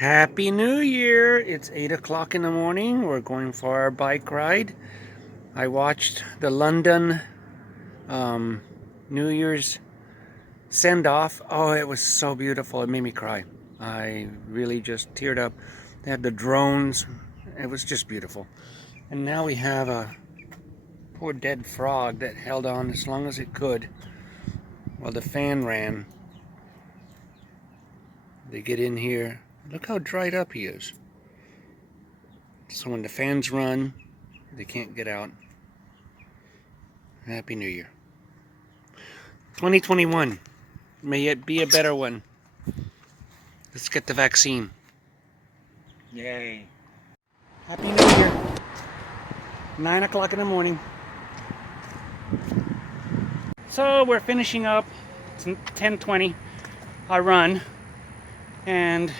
Happy New Year! It's 8 o'clock in the morning. We're going for our bike ride. I watched the London New Year's send-off. Oh, it was so beautiful. It made me cry. I really just teared up. They had the drones. It was just beautiful. And now we have a poor dead frog that held on as long as it could while the fan ran. They get in here. Look how dried up he is. So when the fans run, they can't get out. Happy New Year. 2021. May it be a better one. Let's get the vaccine. Yay. Happy New Year. 9 o'clock in the morning. So we're finishing up. It's 10:20. I run. And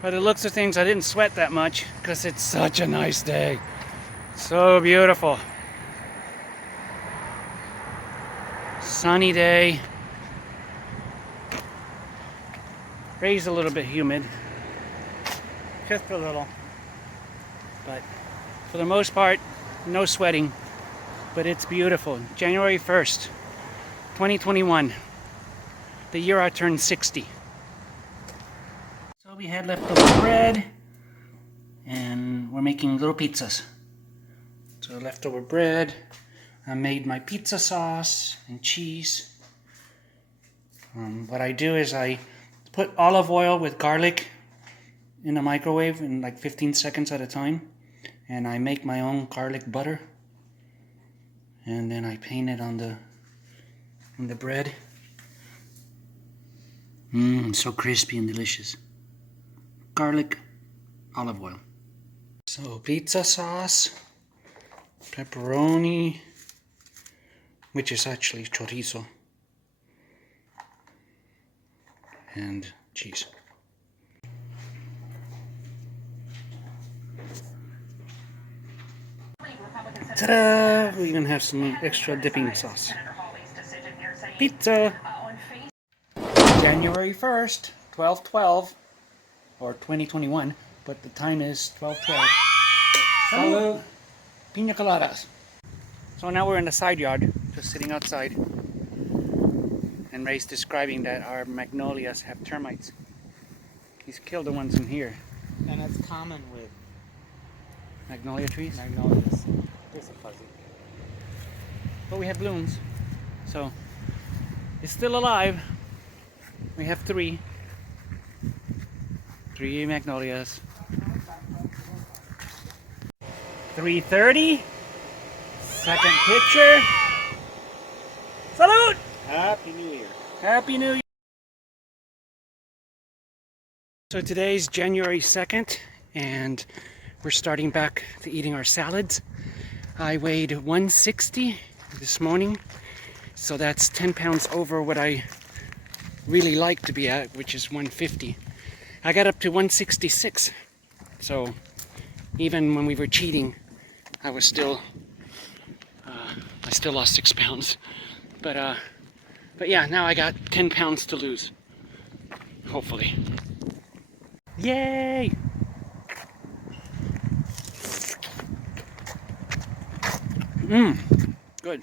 by the looks of things, I didn't sweat that much because it's such a nice day. So beautiful. Sunny day. Ray's a little bit humid. Just a little. But for the most part, no sweating. But it's beautiful. January 1st, 2021. The year I turned 60. So we had leftover bread, and we're making little pizzas. So leftover bread, I made my pizza sauce and cheese. What I do is I put olive oil with garlic in the microwave in like 15 seconds at a time, and I make my own garlic butter, and then I paint it on the bread. So crispy and delicious. Garlic, olive oil. So pizza sauce, pepperoni, which is actually chorizo, and cheese. Ta-da! We even have some extra dipping sauce. Pizza! January 1st, 12/12. Or 2021, but the time is 12:12. Salud! Piña coladas. So now we're in the side yard, just sitting outside. And Ray's describing that our magnolias have termites. He's killed the ones in here. And that's common with Magnolia trees? magnolias. There's a fuzzy. But we have blooms. So it's still alive. We have three magnolias. 3:30. Second picture. Salute! Happy New Year. Happy New Year. So today's January 2nd, and we're starting back to eating our salads. I weighed 160 this morning, so that's 10 pounds over what I really like to be at, which is 150. I got up to 166, so even when we were cheating, I still lost 6 pounds. But yeah, now I got 10 pounds to lose, hopefully. Yay! Good.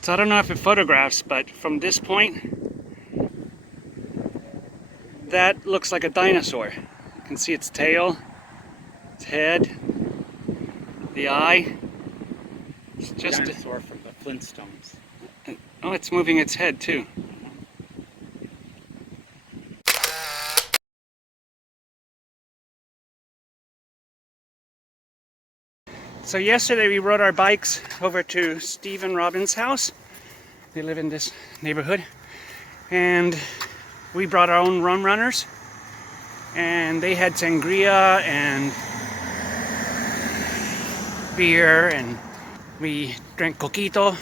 So I don't know if it photographs, but from this point, that looks like a dinosaur. You can see its tail, its head, the eye. It's just Dinosaur from the Flintstones. Oh, it's moving its head too. So yesterday we rode our bikes over to Steve and Robin's house. They live in this neighborhood. And we brought our own rum runners. And they had sangria and beer, and we drank coquito.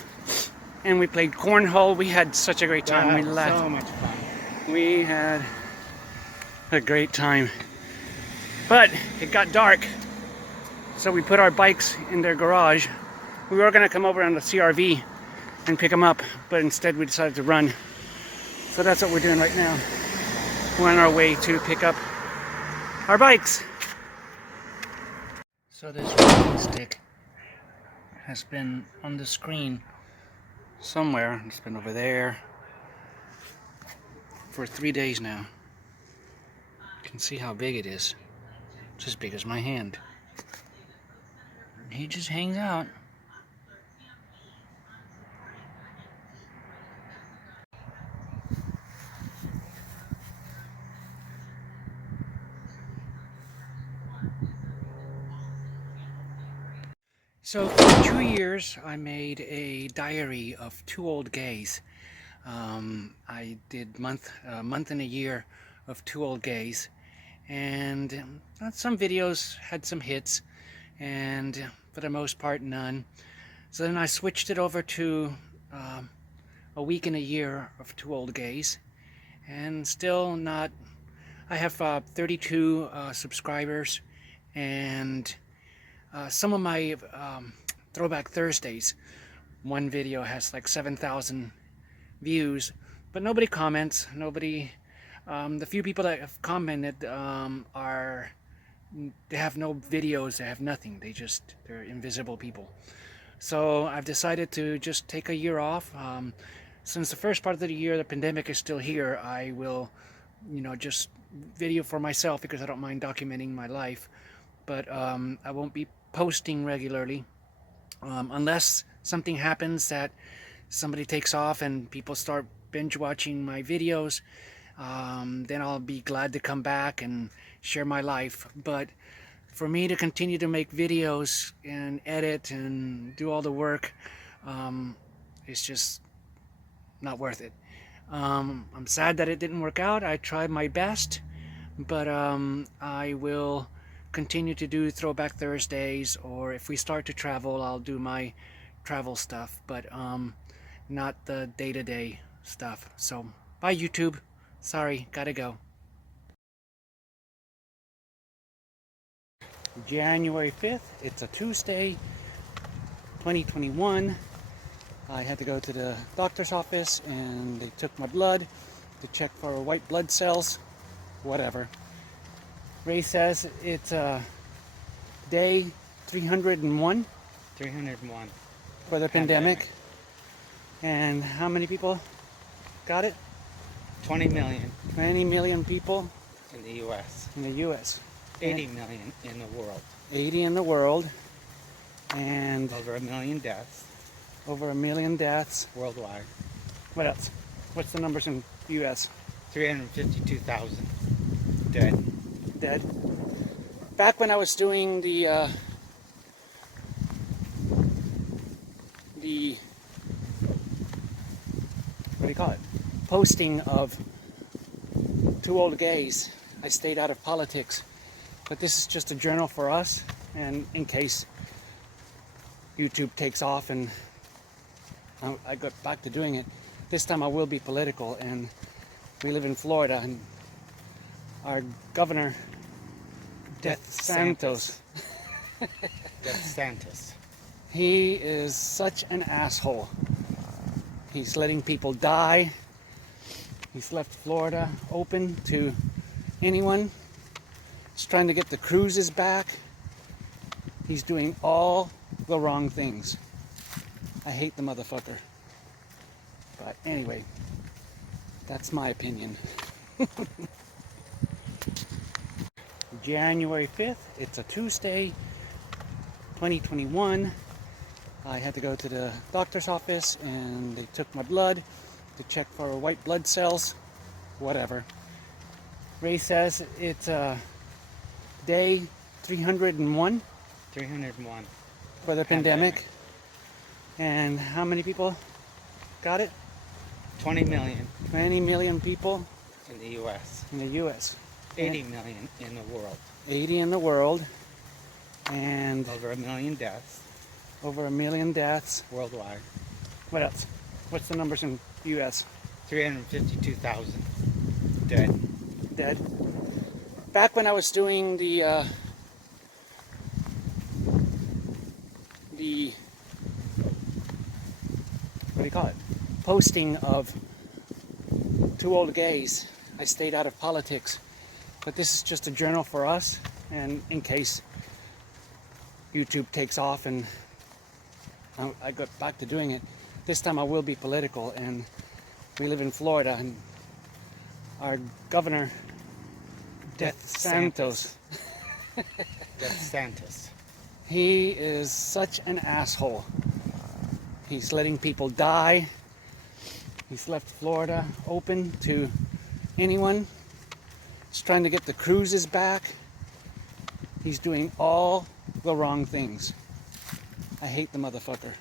and we played cornhole. We had such a great time. Yeah, We laughed. so much fun. We had a great time. But it got dark, so we put our bikes in their garage. We were gonna come over on the CRV and pick them up, but instead we decided to run. So that's what we're doing right now. We're on our way to pick up our bikes. So this walking stick has been on the screen somewhere. It's been over there for 3 days now. You can see how big it is. It's as big as my hand. He just hangs out. So for 2 years I made a diary of two old gays. I did a month and a year of two old gays, and some videos had some hits, and for the most part none. So then I switched it over to a week and a year of two old gays, and still not. I have 32 subscribers, and some of my Throwback Thursdays, one video has like 7,000 views, but nobody comments. Nobody. The few people that have commented they have no videos. They have nothing. They're invisible people. So I've decided to just take a year off. Since the first part of the year, the pandemic is still here, I will, just video for myself because I don't mind documenting my life. But I won't be posting regularly unless something happens that somebody takes off and people start binge watching my videos. Then I'll be glad to come back and share my life. But for me to continue to make videos and edit and do all the work, it's just not worth it. I'm sad that it didn't work out. I tried my best, but I will continue to do Throwback Thursdays, or if we start to travel, I'll do my travel stuff, but not the day-to-day stuff. So bye YouTube. Sorry, gotta go. January 5th, it's a Tuesday, 2021. I had to go to the doctor's office and they took my blood to check for white blood cells, whatever. Ray says it's day 301 301. for the pandemic. And how many people got it? 20 million 20 million people in the U.S. in the U.S. 80 million in the world. 80 in the world, and Over a million deaths over 1 million deaths. worldwide. What else? What's the numbers in the U.S.? 352,000 dead. Dead. Back when I was doing the what do you call it? Posting of two old gays, I stayed out of politics. But this is just a journal for us, and in case YouTube takes off and I got back to doing it, this time I will be political. And we live in Florida, and our governor, DeSantis. DeSantis. he is such an asshole. He's letting people die. He's left Florida open to anyone. He's trying to get the cruises back. He's doing all the wrong things. I hate the motherfucker. But anyway, that's my opinion. January 5th, it's a Tuesday, 2021. I had to go to the doctor's office and they took my blood to check for white blood cells, whatever. Ray says it's day 301 301. for the pandemic. And how many people got it? 20 million 20 million people in the U.S. in the U.S. 80 million in the world. 80 in the world, and Over a million deaths over 1 million deaths. worldwide. What else? What's the numbers in U.S.? 352,000 dead. Dead. Back when I was doing the what do you call it? Posting of Two Old Gays, I stayed out of politics. But this is just a journal for us, and in case YouTube takes off and I got back to doing it, this time I will be political. And we live in Florida, and our governor, DeSantis. He is such an asshole. He's letting people die. He's left Florida open to anyone. He's trying to get the cruises back. He's doing all the wrong things. I hate the motherfucker.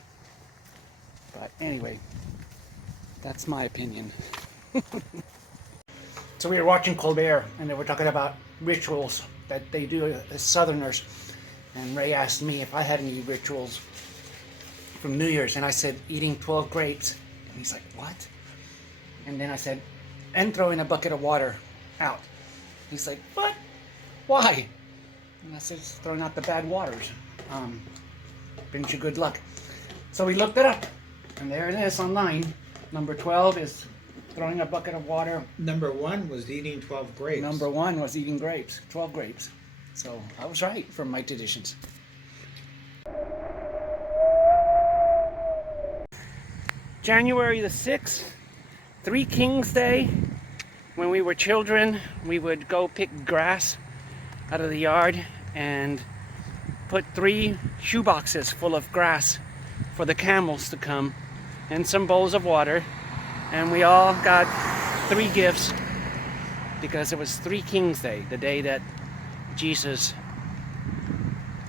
But anyway, that's my opinion. So we were watching Colbert, and they were talking about rituals that they do as Southerners. And Ray asked me if I had any rituals from New Year's, and I said eating 12 grapes. And he's like, what? And then I said, and throwing a bucket of water out. He's like, what? Why? And I said, it's throwing out the bad waters. Brings you good luck. So we looked it up, and there it is online. Number 12 is throwing a bucket of water. Number 1 was eating 12 grapes. Number 1 was eating grapes, 12 grapes. So I was right from my traditions. January the 6th, Three Kings Day. When we were children, we would go pick grass out of the yard and put 3 shoeboxes full of grass for the camels to come, and some bowls of water, and we all got 3 gifts because it was Three Kings Day, the day that Jesus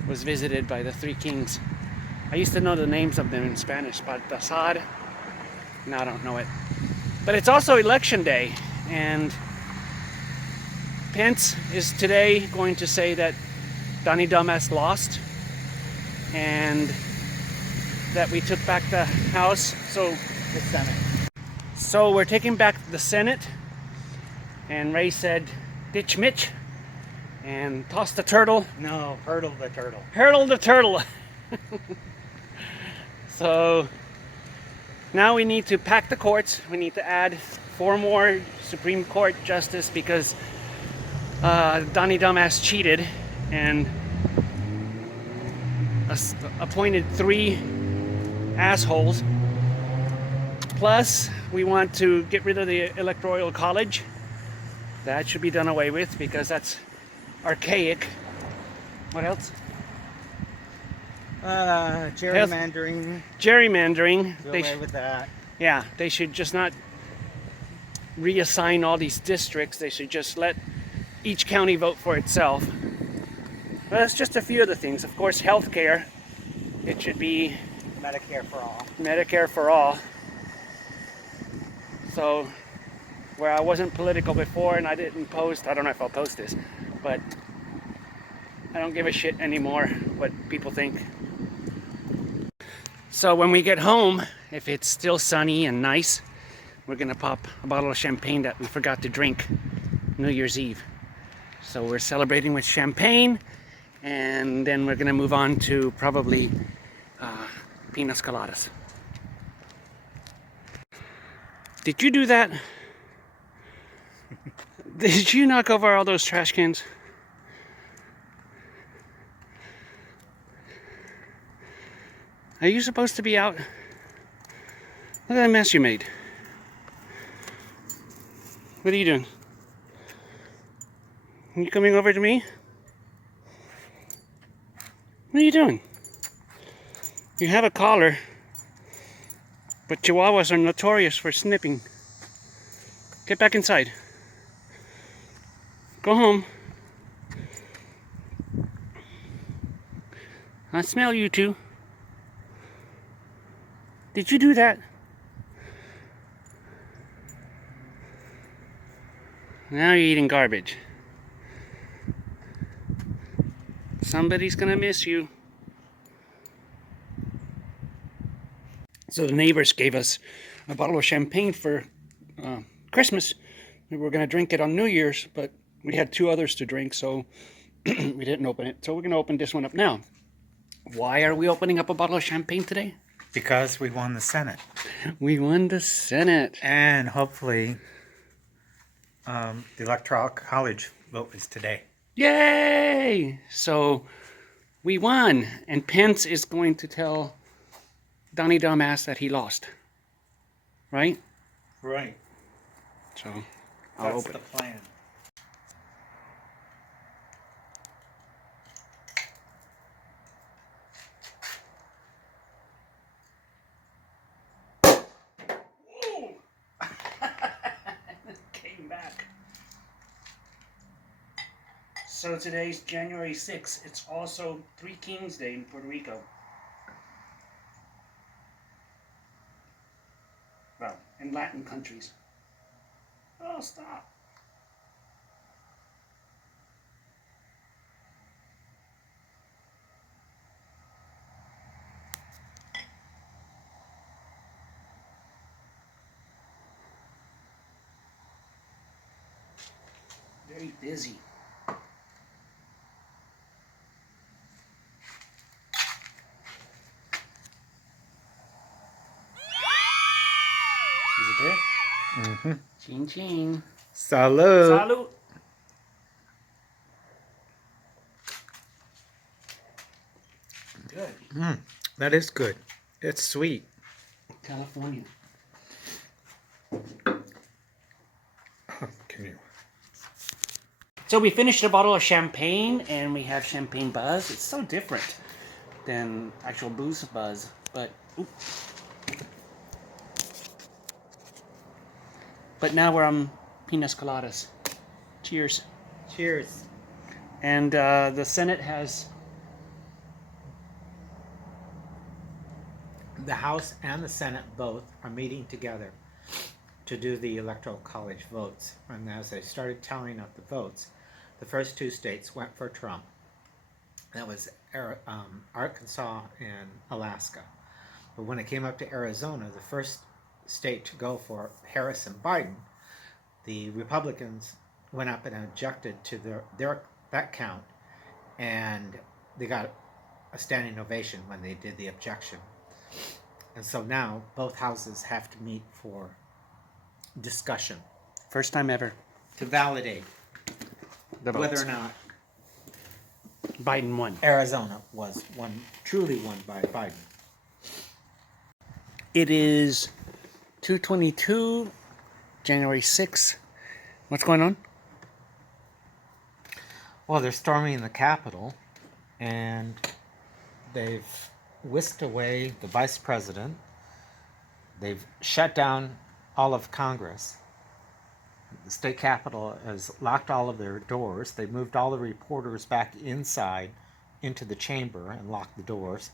was visited by the 3 kings. I used to know the names of them in Spanish, Baltasar. Now I don't know it. But it's also election day, and Pence is today going to say that Donnie Dumbass lost and that we took back the House, the Senate. So we're taking back the Senate, and Ray said, ditch Mitch and toss the turtle. No, hurdle the turtle. Hurdle the turtle. So now we need to pack the courts. We need to add 4 more Supreme Court justice because Donnie Dumbass cheated and appointed 3 assholes. Plus, we want to get rid of the Electoral College. That should be done away with because that's archaic. What else? Gerrymandering. Gerrymandering. Do away with that. Yeah, they should just not reassign all these districts. They should just let each county vote for itself. But that's just a few of the things. Of course, healthcare. It should be Medicare for all. Medicare for all. So, where I wasn't political before and I didn't post, I don't know if I'll post this, but I don't give a shit anymore what people think. So when we get home, if it's still sunny and nice, we're gonna pop a bottle of champagne that we forgot to drink New Year's Eve. So we're celebrating with champagne, and then we're gonna move on to probably pinas coladas. Did you do that? Did you knock over all those trash cans? Are you supposed to be out? Look at that mess you made. What are you doing? Are you coming over to me? What are you doing? You have a collar, but Chihuahuas are notorious for snipping. Get back inside. Go home. I smell you two. Did you do that? Now you're eating garbage. Somebody's gonna miss you. So the neighbors gave us a bottle of champagne for Christmas. We were going to drink it on New Year's, but we had 2 others to drink, so we didn't open it. So we're going to open this one up now. Why are we opening up a bottle of champagne today? Because we won the Senate. We won the Senate. And hopefully the Electoral College vote is today. Yay! So we won, and Pence is going to tell Donnie Dumbass that he lost. Right? Right. So I'll That's open the it. plan. Came back. So today's January 6th. It's also Three Kings Day in Puerto Rico. Well, in Latin countries. Oh, stop. Very busy. Is it there? Mm-hmm. Chin chin. Salud. Salud. Good. That is good. It's sweet. California. Can you? So we finished a bottle of champagne, and we have champagne buzz. It's so different than actual booze buzz, but now we're on pinas coladas. Cheers. Cheers. And the Senate has The House and the Senate both are meeting together to do the Electoral College votes. And as they started tallying up the votes, the first 2 states went for Trump. That was Arkansas and Alaska. But when it came up to Arizona, the first state to go for Harris and Biden, the Republicans went up and objected to that count, and they got a standing ovation when they did the objection. And so now both houses have to meet for discussion first time ever to validate the votes. whether or not Biden won. Arizona was truly won by Biden. It is 2/22, January 6th. What's going on? Well, they're storming the Capitol, and they've whisked away the vice president. They've shut down all of Congress. The state capitol has locked all of their doors. They moved all the reporters back inside into the chamber and locked the doors.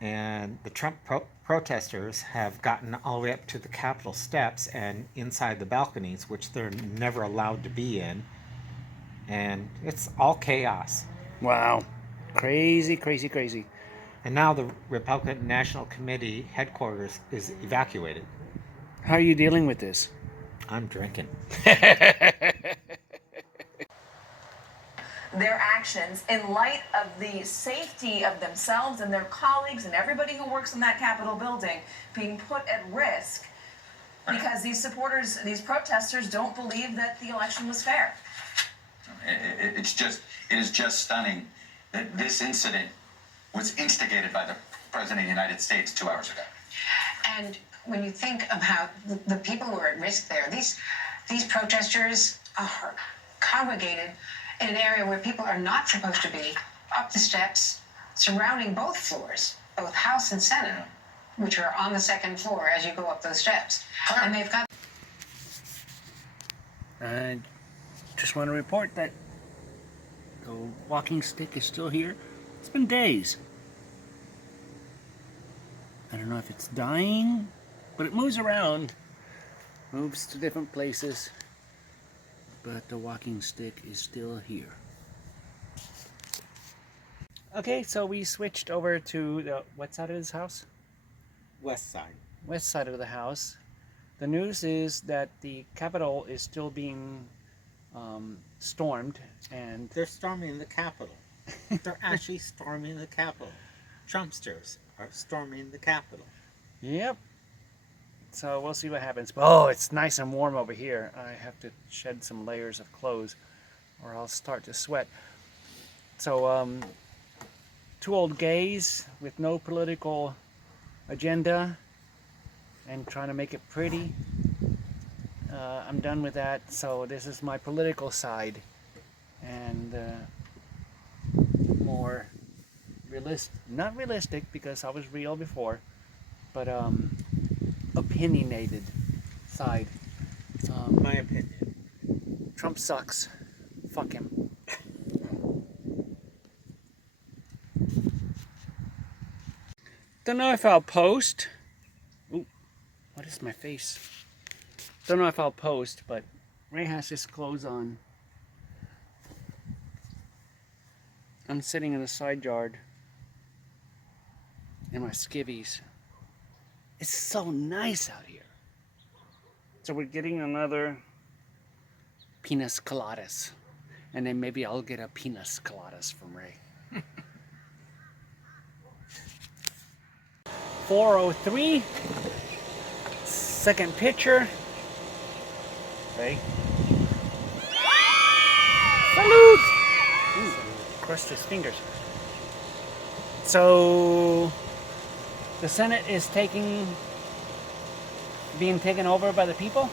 And the Trump protesters have gotten all the way up to the Capitol steps and inside the balconies, which they're never allowed to be in. And it's all chaos. Wow. Crazy, crazy, crazy. And now the Republican National Committee headquarters is evacuated. How are you dealing with this? I'm drinking. Their actions in light of the safety of themselves and their colleagues and everybody who works in that Capitol building being put at risk because these supporters, these protesters don't believe that the election was fair. It is just stunning that this incident was instigated by the President of the United States 2 hours ago. And when you think about the people who are at risk there, these protesters are congregated in an area where people are not supposed to be, up the steps, surrounding both floors, both House and Senate, which are on the second floor as you go up those steps. And they've got... I just want to report that the walking stick is still here. It's been days. I don't know if it's dying, but it moves around. Moves to different places. But the walking stick is still here. Okay, so we switched over to the what side of his house? West side. west side of the house. The news is that the Capitol is still being stormed, and They're storming the Capitol. They're actually storming the Capitol. Trumpsters are storming the Capitol. yep. So we'll see what happens. Oh, it's nice and warm over here. I have to shed some layers of clothes, or I'll start to sweat. So, two old gays with no political agenda and trying to make it pretty. I'm done with that. So this is my political side, and more not realistic because I was real before, but opinionated side. My opinion. Trump sucks. Fuck him. Don't know if I'll post. Ooh, what is my face? Don't know if I'll post, but Ray has his clothes on. I'm sitting in the side yard in my skivvies. It's so nice out here. So we're getting another pinas coladas. And then maybe I'll get a pinas coladas from Ray. 403. Second pitcher. Ray. Salute! Ooh, crushed his fingers. So the Senate is being taken over by the people?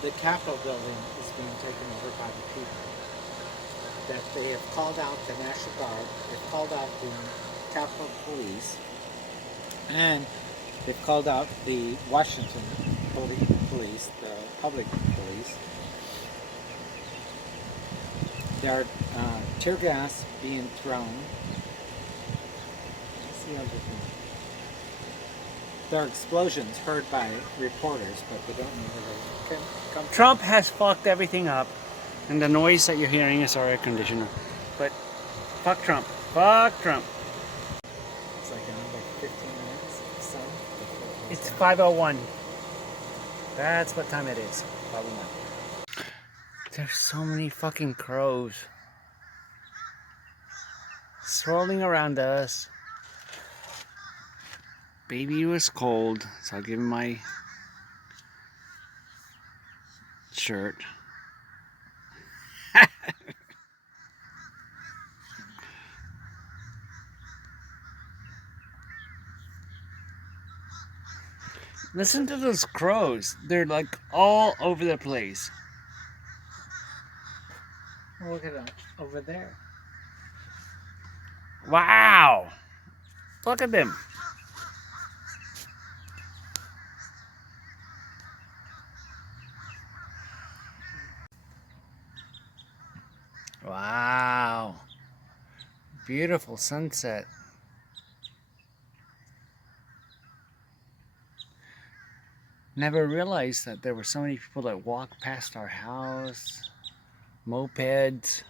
The Capitol building is being taken over by the people. That they have called out the National Guard, they've called out the Capitol Police, and they've called out the Washington Police, the public police. There are tear gas being thrown. What's the other thing? There are explosions heard by reporters, but they don't know where they come from. Trump has fucked everything up, and the noise that you're hearing is our air conditioner. But fuck Trump. Fuck Trump. It's like another 15 minutes or so. It's 5:01. That's what time it is. 5:01. There's so many fucking crows swirling around us. Baby was cold, so I'll give him my shirt. Listen to those crows. They're like all over the place. Oh, look at them over there. Wow! Look at them. Wow. Beautiful sunset. Never realized that there were so many people that walked past our house. Mopeds.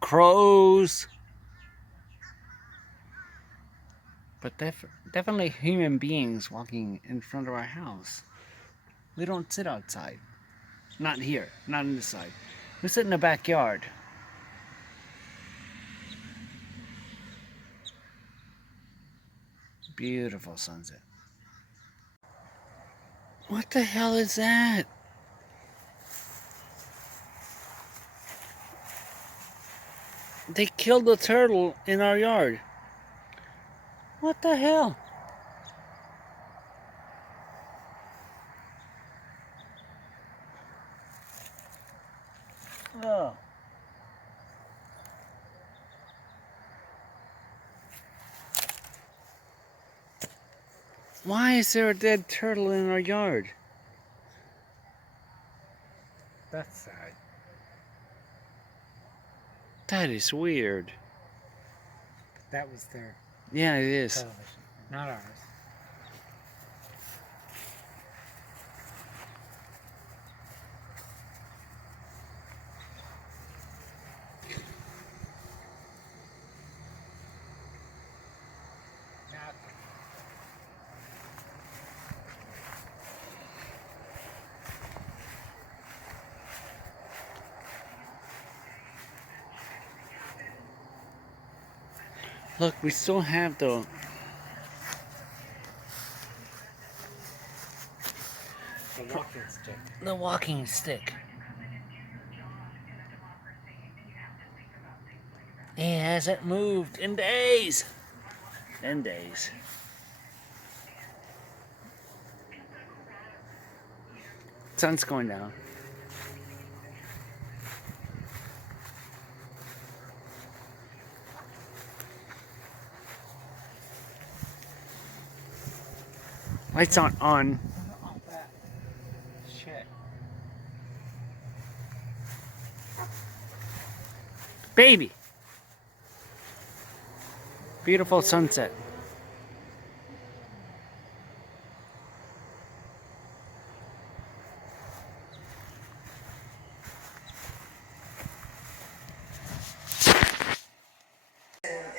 Crows. But definitely human beings walking in front of our house. We don't sit outside. Not here. Not in this side. We sit in the backyard. Beautiful sunset. What the hell is that? They killed a turtle in our yard. What the hell? Oh. Why is there a dead turtle in our yard? That's sad. That is weird. That was their Yeah, it is. television, not ours. Look, we still have The walking stick. the walking stick. It hasn't moved in days. In days. Sun's going down. Lights aren't on. All that shit. Baby. Beautiful sunset.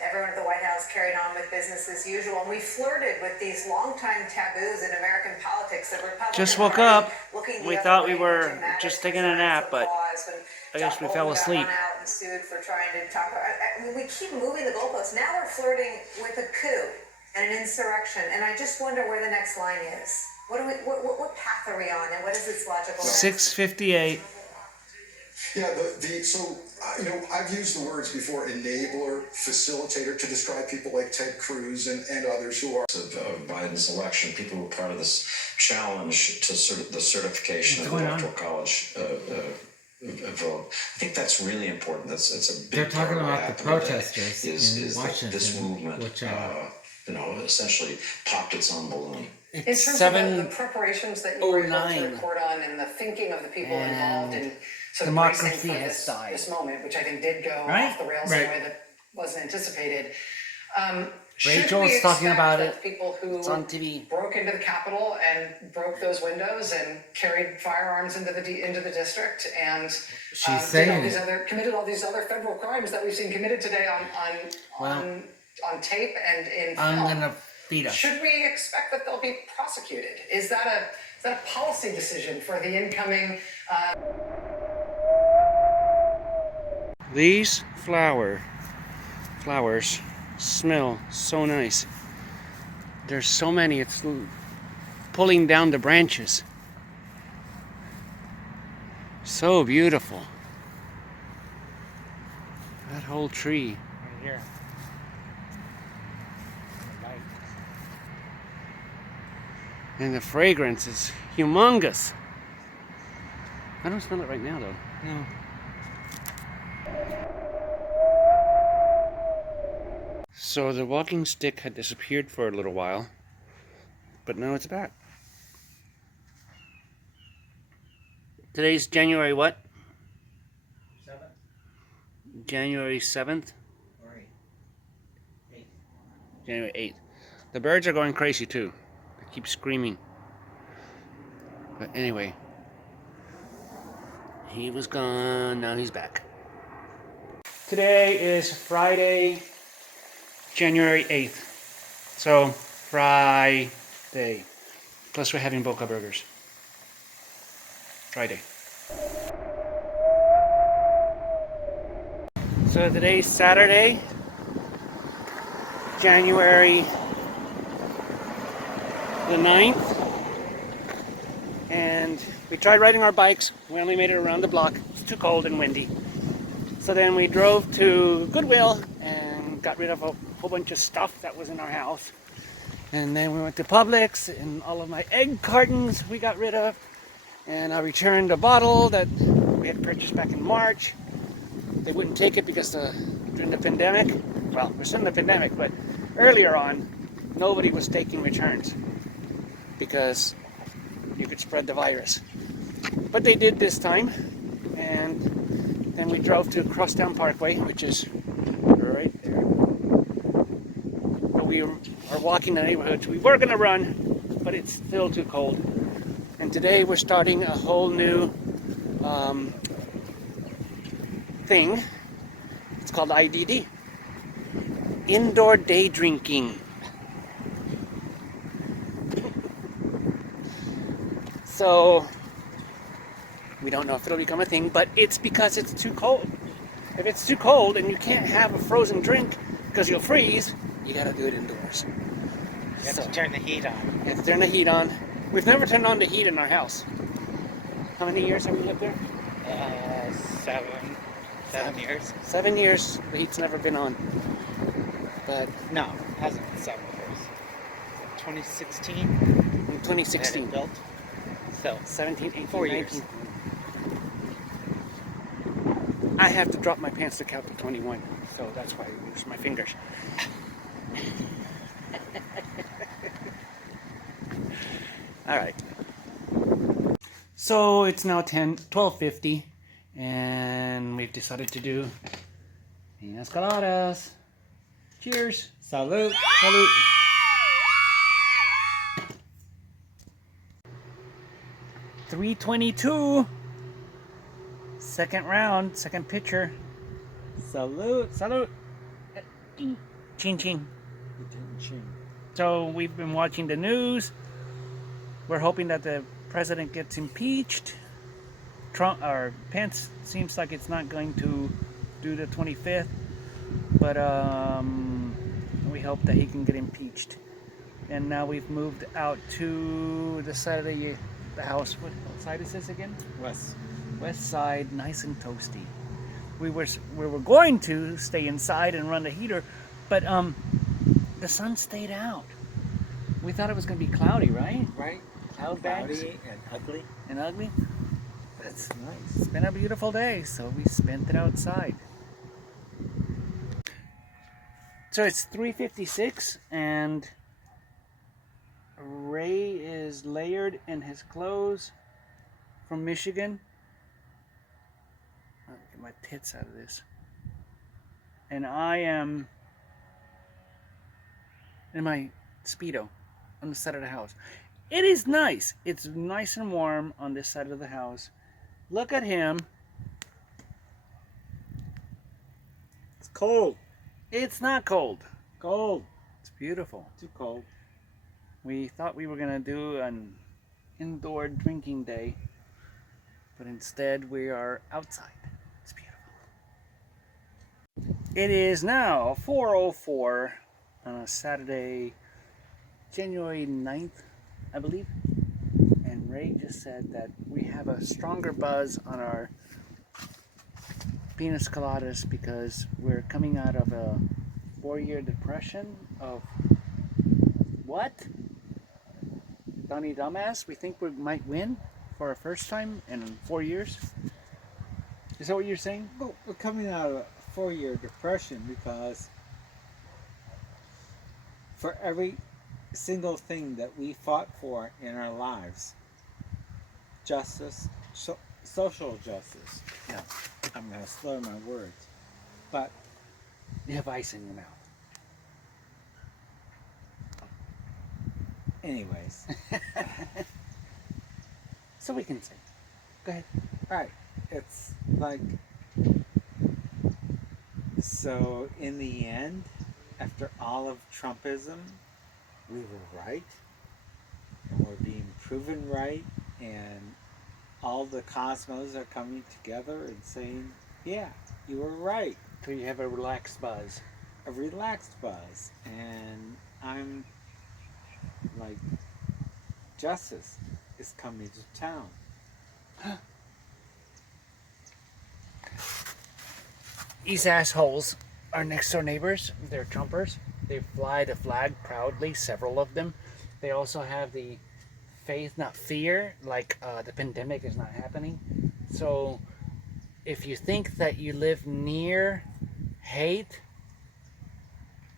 Everyone at the White House carried on with business as usual, and we flirted with these longtime taboos in American politics. The Republican Just woke Party up. looking We the thought other we way were when Jim Mattis just taking a resigned nap, for but cause, when I guess we John fell Bolton got asleep. run out and sued for trying to talk about. I mean, we keep moving the goalposts. Now we're flirting with a coup and an insurrection, and I just wonder where the next line is. What path are we on, and what is its logical? 6:58. Yeah, I've used the words before, enabler, facilitator, to describe people like Ted Cruz and others who are of Biden's election. People were part of this challenge to the certification of the Electoral College vote. I think that's really important. It's a big They're talking part of what about the happened today protesters is in that Washington, this movement, which essentially popped its own balloon. In It's terms of the preparations that you were able to 7:09. report on and the thinking of the people involved in sort of democracy bracing for has died. this moment, which I think did go Right? off the rails in a way that wasn't anticipated. Should Rachel's we talking expect about that it. people who It's on TV. broke into the Capitol and broke those windows and carried firearms into the district and committed all these other federal crimes that we've seen committed today on tape and in film? I'm gonna feed us. Should we expect that they'll be prosecuted? Is that a policy decision for the incoming? These flowers smell so nice. There's so many, it's pulling down the branches. So beautiful. That whole tree. right here. The light. And the fragrance is humongous. I don't smell it right now though. No. So the walking stick had disappeared for a little while, but now it's back. Today's January what? 7th January 7th? or 8th. January 8th. The birds are going crazy too. They keep screaming. But anyway, he was gone, now he's back. Today is Friday, January 8th. So, Friday. Plus we're having Boca Burgers. Friday. So today's Saturday, January the 9th. And we tried riding our bikes. We only made it around the block. It's too cold and windy. So then we drove to Goodwill and got rid of a whole bunch of stuff that was in our house. And then we went to Publix and all of my egg cartons we got rid of. And I returned a bottle that we had purchased back in March. They wouldn't take it because during the pandemic, well, we're still in the pandemic, but earlier on, nobody was taking returns because you could spread the virus. But they did this time, and then we drove to Crosstown Parkway, which is right there. But we are walking the neighborhoods. We were gonna run, but it's still too cold. And today we're starting a whole new thing. It's called IDD. Indoor day drinking. So, we don't know if it'll become a thing, but it's because it's too cold. If it's too cold and you can't have a frozen drink, because you'll freeze, you gotta do it indoors. You have to turn the heat on. You have to turn the heat on. We've never turned on the heat in our house. How many years have we lived there? 7 years. 7 years. The heat's never been on. But No, it hasn't been 7 years. 2016? in 2016. Had it built. So 17, 18, 4 19. years. I have to drop my pants to count to 21, so that's why I use my fingers. All right. So it's now 12:50, and we've decided to do pinas coladas. Cheers. Salute. Salute. .322. Second round, second pitcher. Salute. Salute. Chin chin. So we've been watching the news. We're hoping that the president gets impeached. Trump or Pence seems like it's not going to do the 25th, but we hope that he can get impeached. And now we've moved out to the side of the house. What side is this again? West. West side, nice and toasty. We were going to stay inside and run the heater, but the sun stayed out. We thought it was going to be cloudy, right? Right? Cloud bags Cloudy and ugly. and ugly. That's nice. It's been a beautiful day, so we spent it outside. So it's 3:56, and Ray is layered in his clothes from Michigan. I'll get my tits out of this. And I am in my Speedo on the side of the house. It is nice. It's nice and warm on this side of the house. Look at him. It's cold. It's not cold. Cold. It's beautiful. Too cold. We thought we were going to do an indoor drinking day, but instead we are outside. It's beautiful. It is now 4:04 on a Saturday, January 9th, I believe. And Ray just said that we have a stronger buzz on our pinas coladas because we're coming out of a 4-year depression of what? Donnie Dumbass, we think we might win for our first time in 4 years? Is that what you're saying? Well, we're coming out of a 4-year depression because for every single thing that we fought for in our lives, justice, social justice. Yeah. I'm going to slur my words, but You have ice in your mouth. anyways, So we can say. Go ahead. right, it's like, so in the end, after all of Trumpism, we were right, and we're being proven right, and all the cosmos are coming together and saying, yeah, you were right. So you have a relaxed buzz. A relaxed buzz, and I'm like, justice is coming to town. These assholes are next door neighbors. They're Trumpers. They fly the flag proudly, several of them. They also have the faith, not fear, like the pandemic is not happening. So if you think that you live near hate,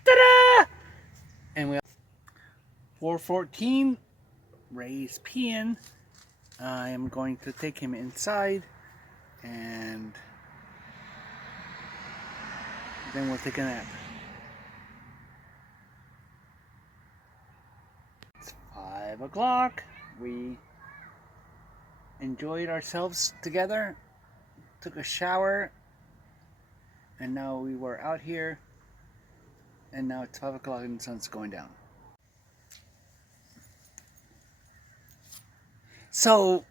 ta-da! And we 4:14, Ray's peeing. I am going to take him inside and then we'll take a nap. It's 5 o'clock. We enjoyed ourselves together, took a shower, and now we were out here, and now it's 5 o'clock and the sun's going down. So,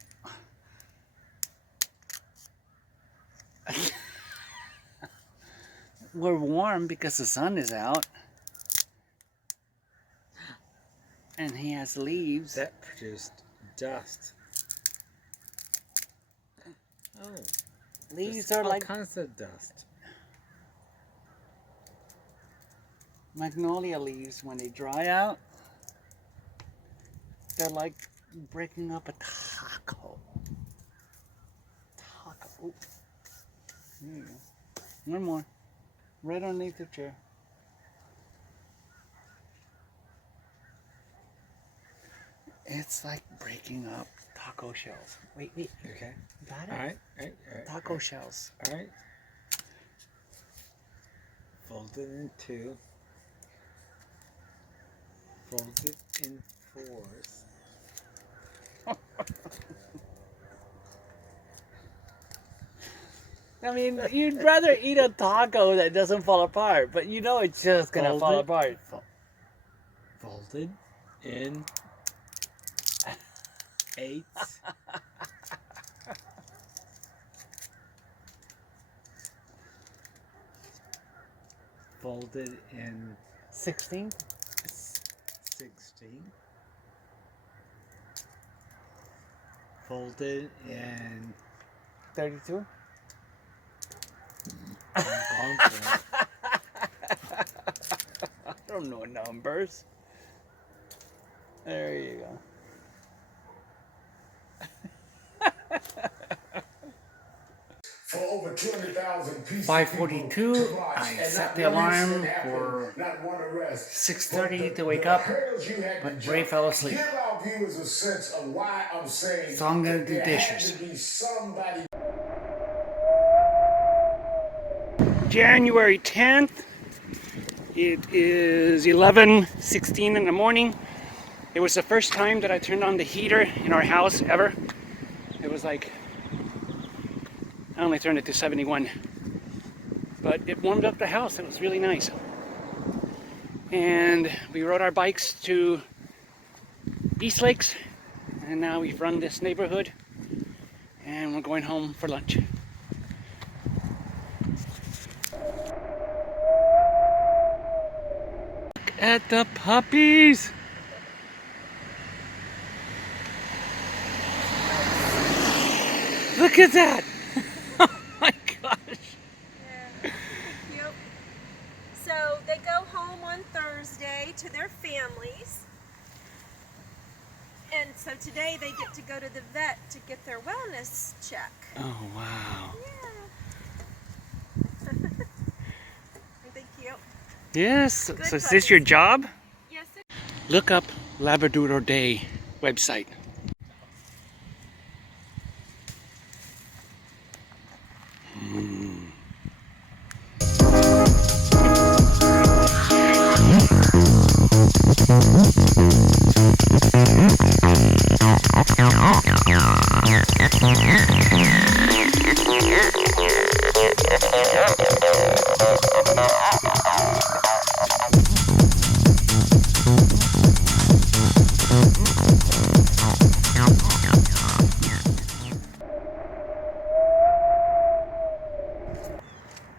we're warm because the sun is out. And he has leaves. That produced dust. Oh. Leaves There's are all like kinds of dust. magnolia leaves. When they dry out, they're like breaking up a taco. Taco. There you go. One more. Right underneath the chair. It's like breaking up taco shells. Wait. Okay. Got it? All right. Taco shells. All right. Fold it in two. Fold it in fours. I mean, you'd rather eat a taco that doesn't fall apart, but you know it's just gonna fall apart. Folded in eights. Folded in 16? 16. Folded in 32? I'm going for it. I don't know numbers. There you go. For over 200,000 pieces. 5:42. I set the alarm for 6:30 to wake up, but Ray fell asleep. Give our viewers a sense of why I'm saying So I'm gonna do there dishes. had to be somebody. January 10th. It is 11:16 in the morning. It was the first time that I turned on the heater in our house ever. It was like, I only turned it to 71. But it warmed up the house. It was really nice. And we rode our bikes to East Lakes. And now we've run this neighborhood. And we're going home for lunch. Look at the puppies. Look at that. Oh my gosh. Yeah. Yep. So they go home on Thursday to their families. And so today they get to go to the vet to get their wellness check. Oh wow. Yeah. Aren't they cute? Yes. Good So is this your puppies. job? Yes. Look up Labrador Day website.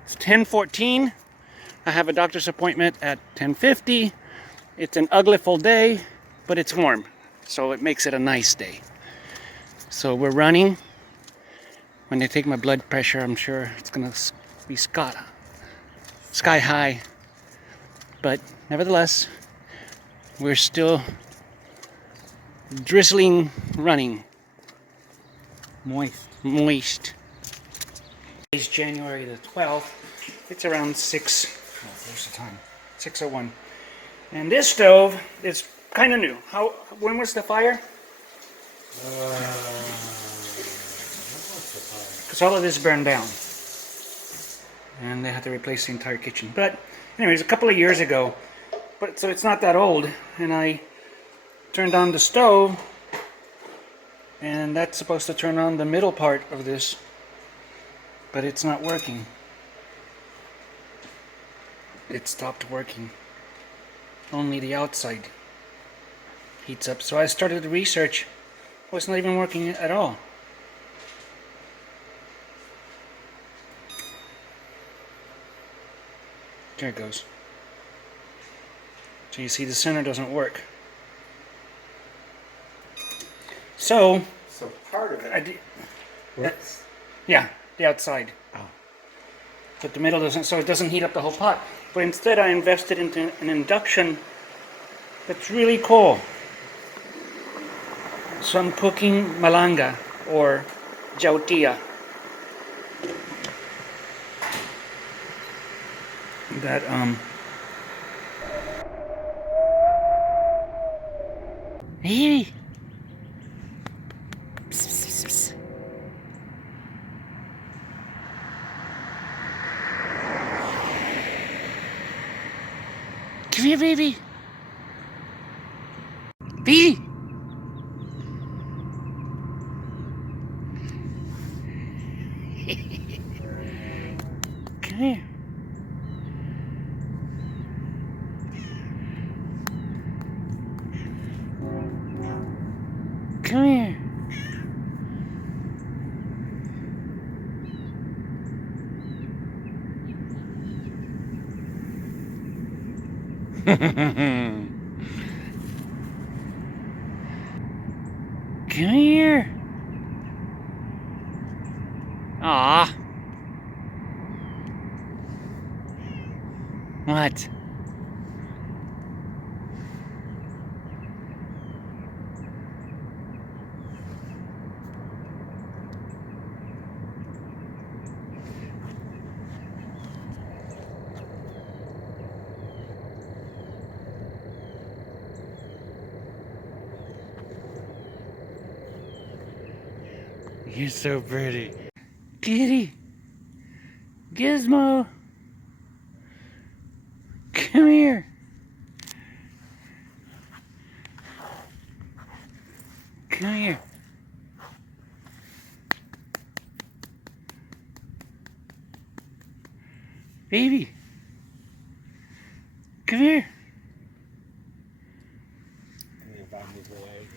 It's 10:14. I have a doctor's appointment at 10:50. It's an ugly full day, but it's warm, so it makes it a nice day. So we're running. When they take my blood pressure, I'm sure it's gonna be sky high. But nevertheless, we're still drizzling running. Moist. It's January the 12th. It's around 6. Oh, there's the time. 6:01. And this stove is kind of new. When was the fire? Because all of this burned down. And they had to replace the entire kitchen. But anyways, a couple of years ago. But so it's not that old. And I turned on the stove. And that's supposed to turn on the middle part of this. But it's not working. It stopped working. Only the outside heats up. So I started to research. Well, it's not even working at all. There it goes. So you see the center doesn't work. So part of it works. Yeah, the outside. Oh. But the middle doesn't, so it doesn't heat up the whole pot. But instead I invested into an induction that's really cool. So I'm cooking malanga or jautia. That Hey. Psst, psst, psst. Come here, baby. Baby. Come here. Come here. Come here. Aw. What? You're so pretty. Kitty. Gizmo. Come here. Come here. Baby. Come here. And if I move away.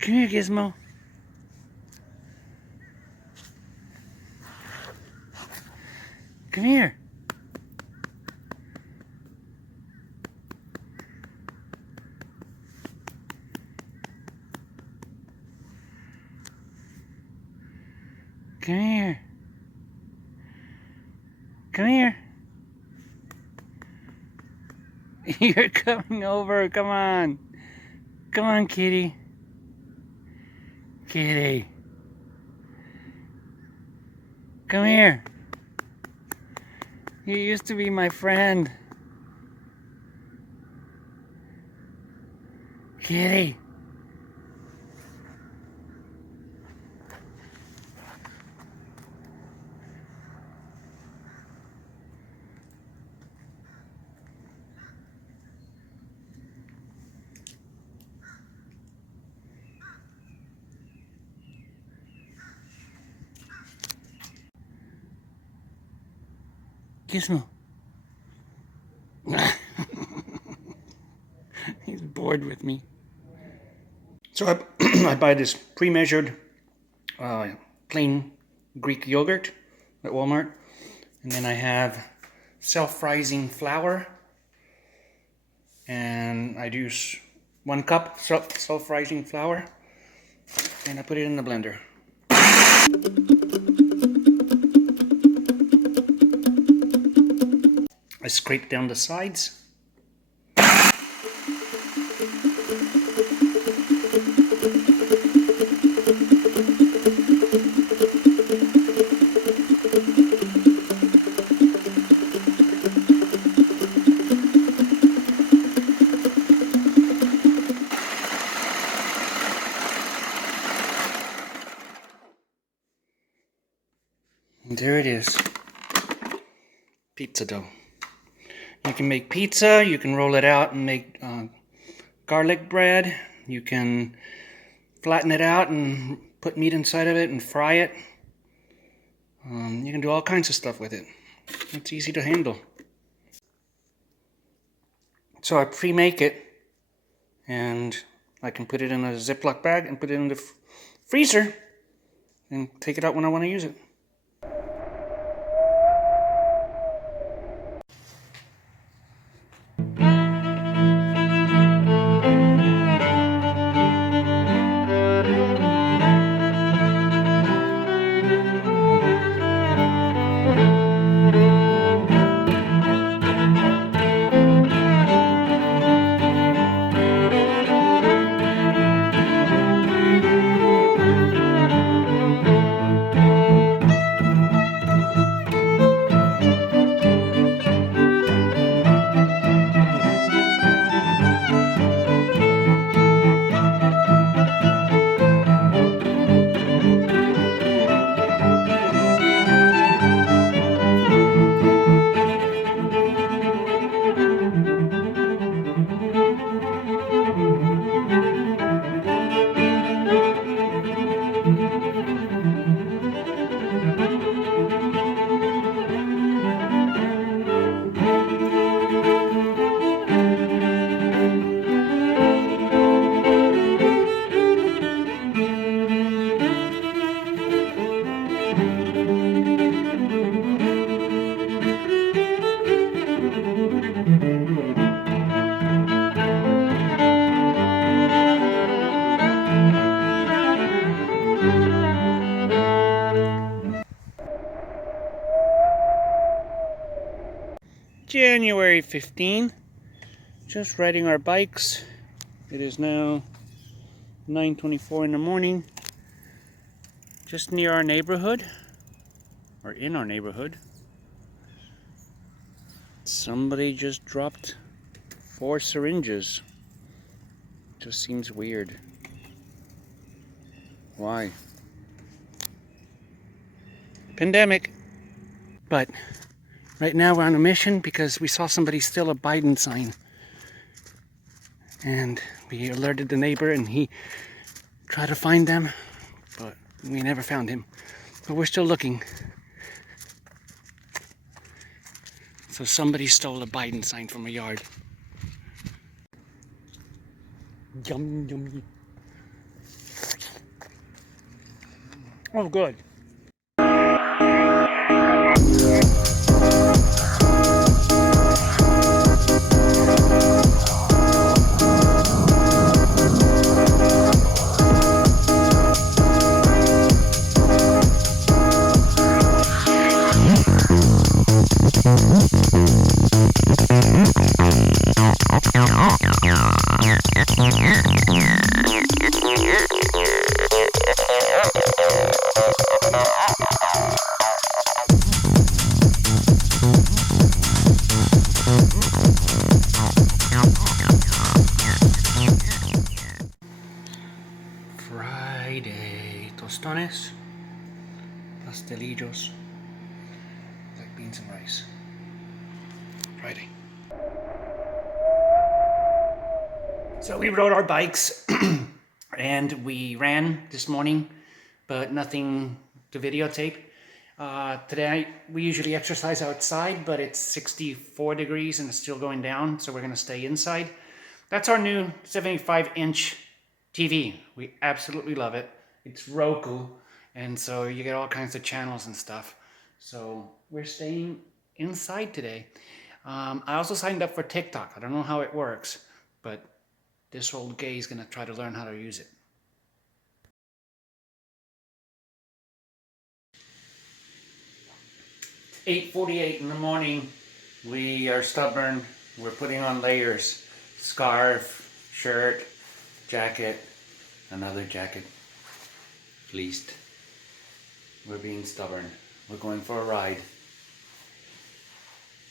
Come here, Gizmo. Come here. Come here. Come here. You're coming over. Come on. Come on, kitty. Kitty. Come here. You used to be my friend. Kitty. Gizmo. He's bored with me. So I buy this pre-measured plain Greek yogurt at Walmart. And then I have self-rising flour. And I use 1 cup self-rising flour. And I put it in the blender. I scrape down the sides. And there it is. Pizza dough. You can make pizza, you can roll it out and make garlic bread. You can flatten it out and put meat inside of it and fry it. You can do all kinds of stuff with it. It's easy to handle. So I pre-make it, and I can put it in a Ziploc bag and put it in the freezer and take it out when I want to use it. January 15, just riding our bikes. It is now 9:24 in the morning, just near our neighborhood, or in our neighborhood. Somebody just dropped 4 syringes. Just seems weird. Why? Pandemic. But right now we're on a mission because we saw somebody steal a Biden sign. And we alerted the neighbor and he tried to find them, but we never found him. But we're still looking. So somebody stole a Biden sign from a yard. Yum, yum. Oh, good. Friday. Tostones, pastelillos, black beans and rice. Friday. So we rode our bikes and we ran this morning, but nothing to videotape. Today we usually exercise outside, but it's 64 degrees and it's still going down, so we're gonna stay inside. That's our new 75-inch TV. We absolutely love it. It's Roku, and so you get all kinds of channels and stuff. So we're staying inside today. I also signed up for TikTok. I don't know how it works, but this old gay is gonna try to learn how to use it. It's 8:48 in the morning. We are stubborn. We're putting on layers. Scarf, shirt, jacket, another jacket, fleeced. We're being stubborn. We're going for a ride.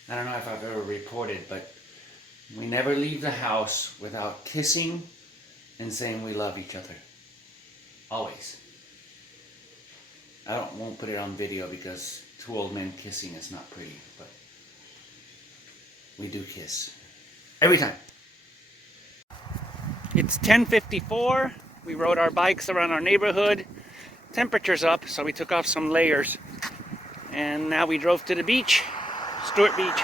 I don't know if I've ever reported, but we never leave the house without kissing and saying we love each other. Always. Won't put it on video because 2 old men kissing is not pretty, but we do kiss. Every time. It's 10:54. We rode our bikes around our neighborhood. Temperature's up, so we took off some layers. And now we drove to the beach, Stewart Beach,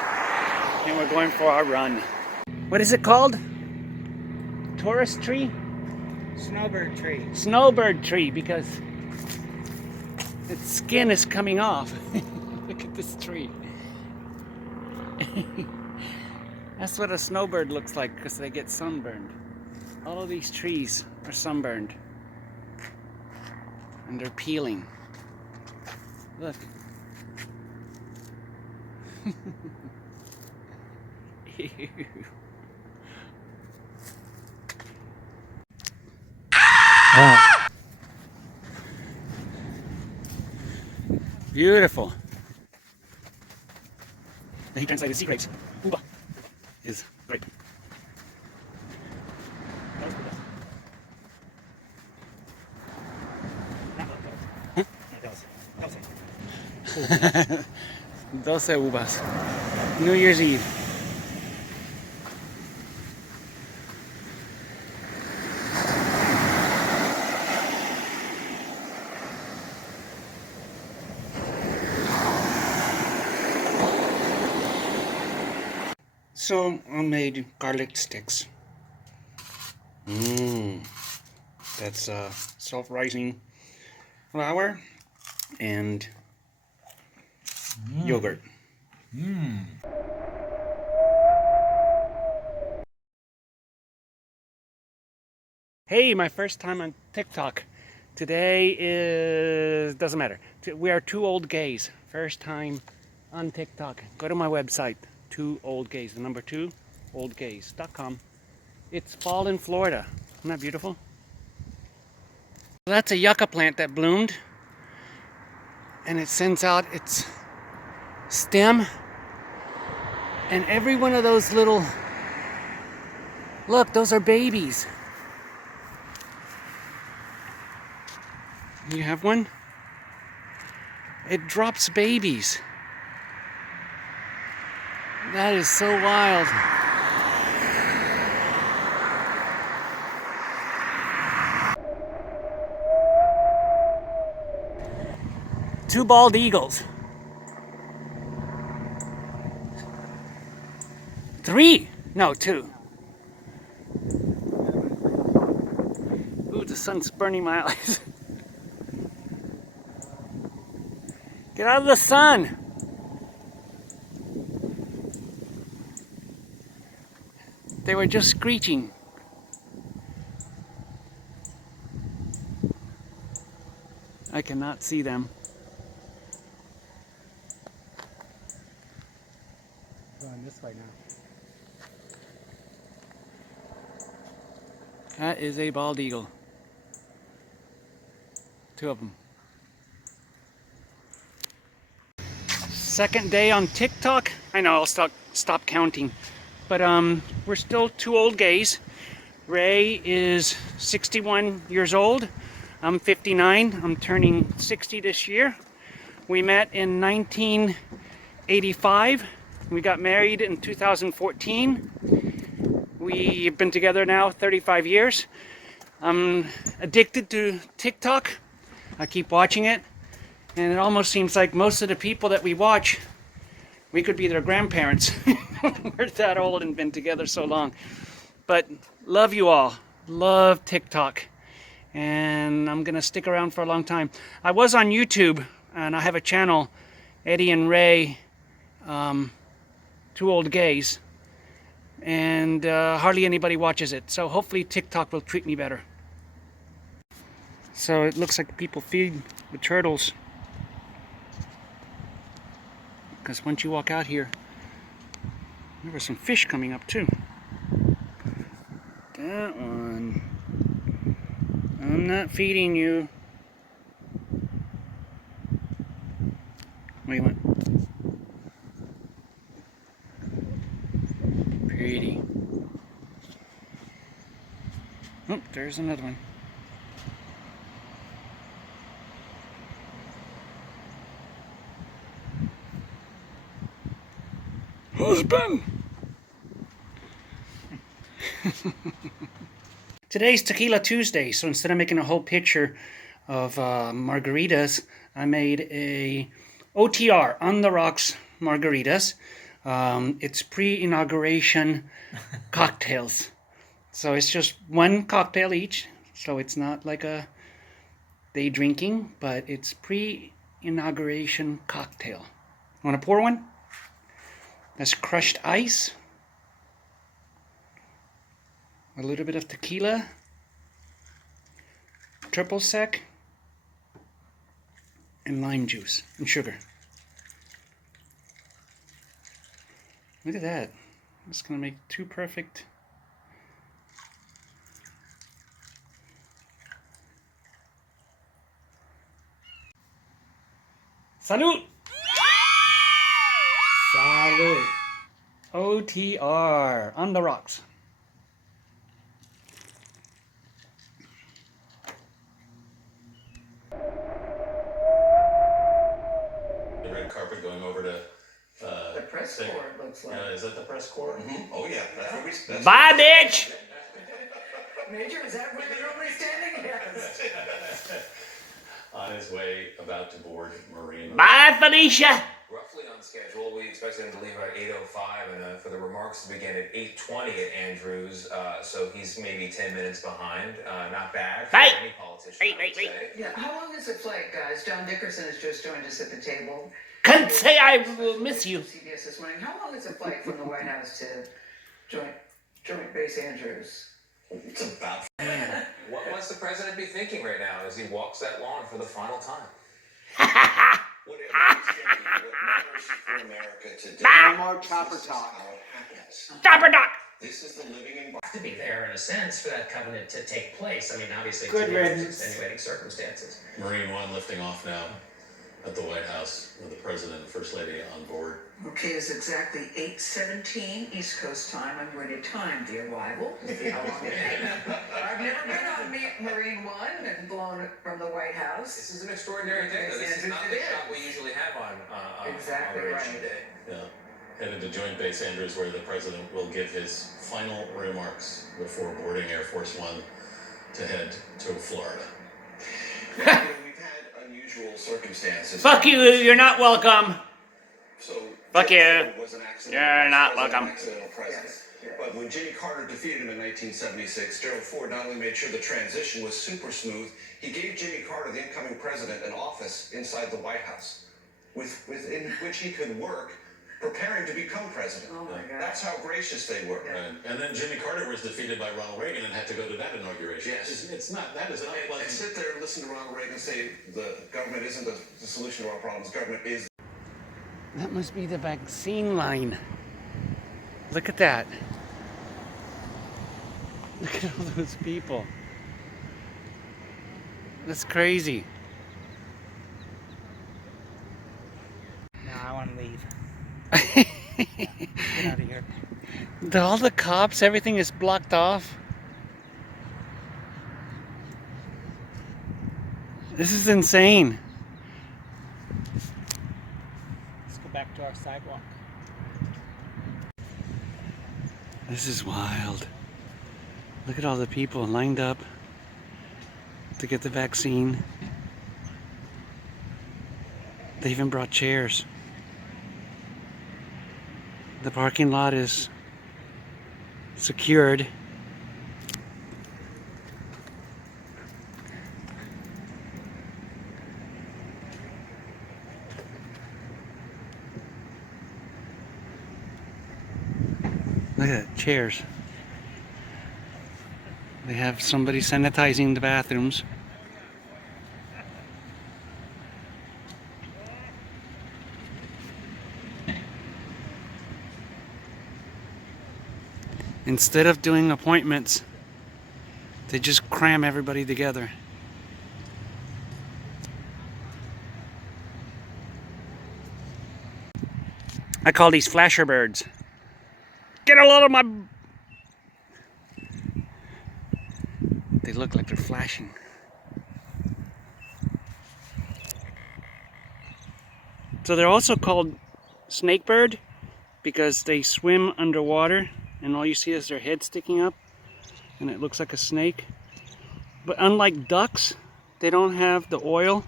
and we're going for our run. What is it called? Tourist tree? Snowbird tree. Snowbird tree, because its skin is coming off. Look at this tree. That's what a snowbird looks like, because they get sunburned. All of these trees are sunburned. And they're peeling. Look. Ew. Ah. Beautiful. And he translated sea grapes. Uva is grape. Huh? 12 uvas. New Year's Eve. So I made garlic sticks. That's self-rising flour and yogurt. Hey, my first time on TikTok. Today is, doesn't matter. We are two old gays. First time on TikTok. Go to my website, 2oldgays, the number 2, oldgays.com. It's fall in Florida. Isn't that beautiful? That's a yucca plant that bloomed. And it sends out its stem. And every one of those little, look, those are babies. You have one? It drops babies. That is so wild. Two bald eagles. 3? No, 2. Ooh, the sun's burning my eyes. Get out of the sun! They were just screeching. I cannot see them. Going this way now. That is a bald eagle. 2 of them. Second day on TikTok. I know, I'll stop counting. But we're still 2 old gays. Ray is 61 years old. I'm 59. I'm turning 60 this year. We met in 1985. We got married in 2014. We've been together now 35 years. I'm addicted to TikTok. I keep watching it. And it almost seems like most of the people that we watch, we could be their grandparents. We're that old and been together so long. But love you all. Love TikTok. And I'm going to stick around for a long time. I was on YouTube, and I have a channel, Eddie and Ray, 2 old gays. And hardly anybody watches it. So hopefully TikTok will treat me better. So it looks like people feed the turtles. Because once you walk out here, there were some fish coming up too. That one. I'm not feeding you. Wait, what? Pretty. Oh, there's another one. Husband! Today's Tequila Tuesday, so instead of making a whole picture of margaritas, I made a OTR, On the Rocks Margaritas. It's pre-inauguration cocktails. So it's just one cocktail each. So it's not like a day drinking, but it's pre-inauguration cocktail. Want to pour one? That's crushed ice. A little bit of tequila. Triple sec. And lime juice and sugar. Look at that. It's going to make two perfect. Salud! Salud. OTR, On the Rocks. The red carpet going over to The press corps, it looks like. is that the press corps? Oh yeah, that's Bye, bitch! Major, is that where they're normally standing? Yes. on his way, about to board Marine. Bye, Felicia! Roughly on schedule, we expect him to leave at 8:05 and for the remarks to begin at 8:20 at Andrews, so he's maybe 10 minutes behind. Not bad for any politician, I would say. Yeah, how long is the flight, guys? John Dickerson has just joined us at the table. Can't say I will miss you. CBS this morning. How long is the flight from the White House to Joint Base Andrews? It's about. What must the president be thinking right now as he walks that lawn for the final time? Whatever he's thinking, what matters for America today. No more chopper This is talk. how it happens. Chopper doc! This is the living environment. To be there in a sense for that covenant to take place. I mean, obviously, Good to riddance. extenuating circumstances. Marine One lifting off now at the White House with the President and First Lady on board. Okay, it's exactly 8:17 East Coast time. I'm ready to time the arrival. See how long it takes. I've never been on Marine One and blown from the White House. This is an extraordinary day. This is not the shot we usually have on Exactly Inauguration right. Day. Yeah. Headed to Joint Base Andrews, where the President will give his final remarks before boarding Air Force One to head to Florida. We've had unusual circumstances. Fuck you, you're not welcome. So Fuck you. Gerald Ford was an accidental You're not president, welcome. an accidental president. But when Jimmy Carter defeated him in 1976, Gerald Ford not only made sure the transition was super smooth, he gave Jimmy Carter, the incoming president, an office inside the White House, within which he could work, preparing to become president. Oh my God. That's how gracious they were. Right. And then Jimmy Carter was defeated by Ronald Reagan and had to go to that inauguration. Yes. It's not, that is an And unpleasant. sit there and listen to Ronald Reagan say the government isn't the solution to our problems. Government is. That must be the vaccine line. Look at that. Look at all those people. That's crazy. No, I want to leave. Get out of here. All the cops, everything is blocked off. This is insane. Let's go back to our sidewalk. This is wild. Look at all the people lined up to get the vaccine. They even brought chairs. The parking lot is secured. Look at that, chairs. They have somebody sanitizing the bathrooms. Instead of doing appointments, they just cram everybody together. I call these flasher birds. Get a load of my... They look like they're flashing. So they're also called snakebird because they swim underwater and all you see is their head sticking up and it looks like a snake. But unlike ducks, they don't have the oil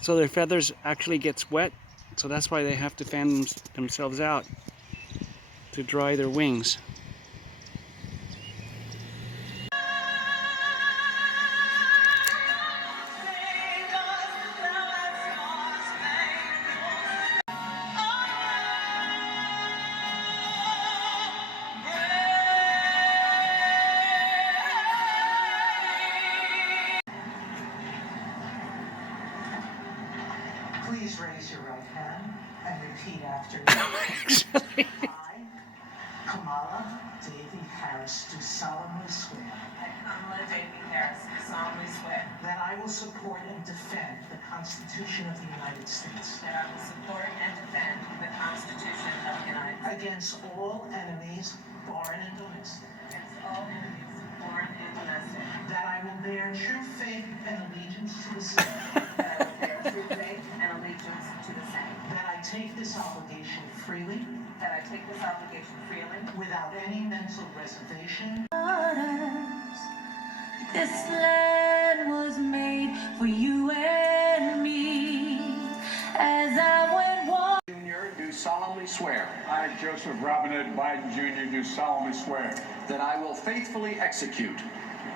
so their feathers actually gets wet, so that's why they have to fan themselves out to dry their wings. Please raise your right hand and repeat after me. I, Kamala Davy Harris, do solemnly swear. I, Kamala Davy Harris, do solemnly swear that I will support and defend the Constitution of the United States. that I will support and defend the Constitution of the United States Against all enemies, foreign and domestic. against all enemies, foreign and domestic. That I will bear true faith and allegiance to the same. That I will bear true faith and allegiance to the same. That I take this obligation freely. That I take this obligation freely. Without any mental reservation. This land was made for you and me. As I went walking. Jr. do solemnly swear. I, Joseph Robinette Biden Jr. do solemnly swear. That I will faithfully execute.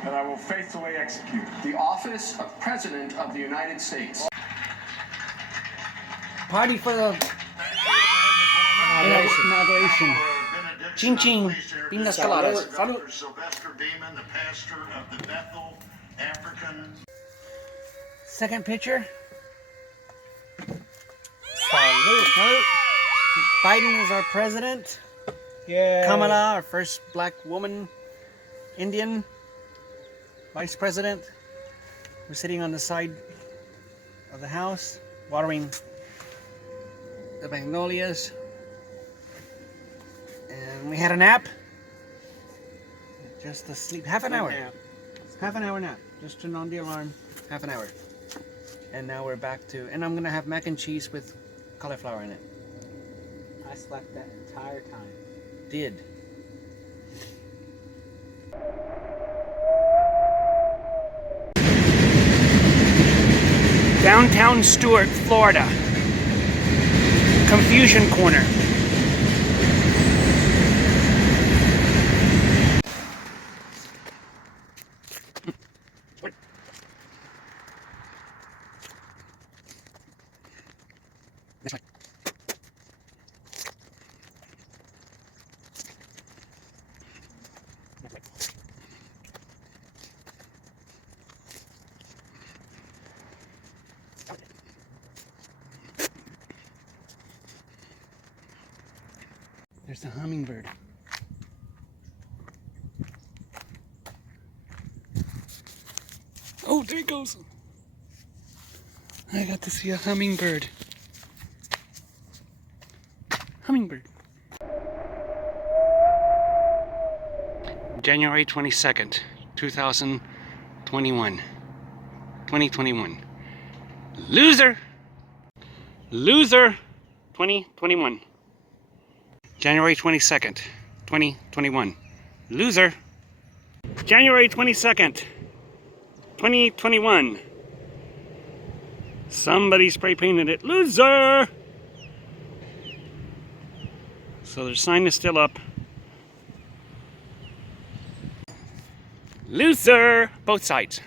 That I will faithfully execute. The office of President of the United States. Party for the inauguration. Ching ching. Pinas coladas. Salud. Sylvester Beeman, the pastor of the Bethel African. Second picture. Salud. Biden is our president. Yeah. Kamala, our first black woman, Indian vice president. We're sitting on the side of the house, watering the magnolias. And we had a nap. Just asleep. Half an hour. Half an hour nap. Just turned on the alarm. Half an hour. And now we're back to, and I'm gonna have mac and cheese with cauliflower in it. I slept that entire time. Did. Downtown Stuart, Florida. Confusion Corner. This way. This way. There's the hummingbird. Oh, there he goes. I got to see a hummingbird. Hummingbird. January 22nd, 2021. 2021. Loser! Loser! 2021. January 22nd, 2021. Loser! January 22nd, 2021. Somebody spray painted it. Loser! So their sign is still up. Loser! Both sides.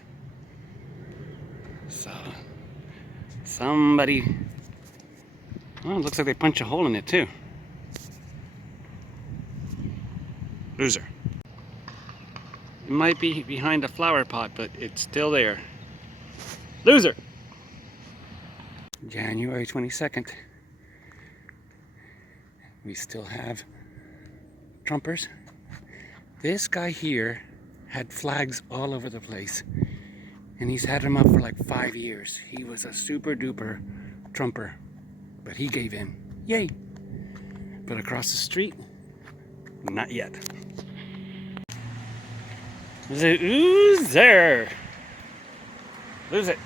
So, somebody... Oh, it looks like they punched a hole in it too. Loser. It might be behind a flower pot, but it's still there. Loser! January 22nd. We still have Trumpers. This guy here had flags all over the place, and he's had them up for like 5 years. He was a super duper Trumper, but he gave in. Yay! But across the street, not yet. Loser! Lose it.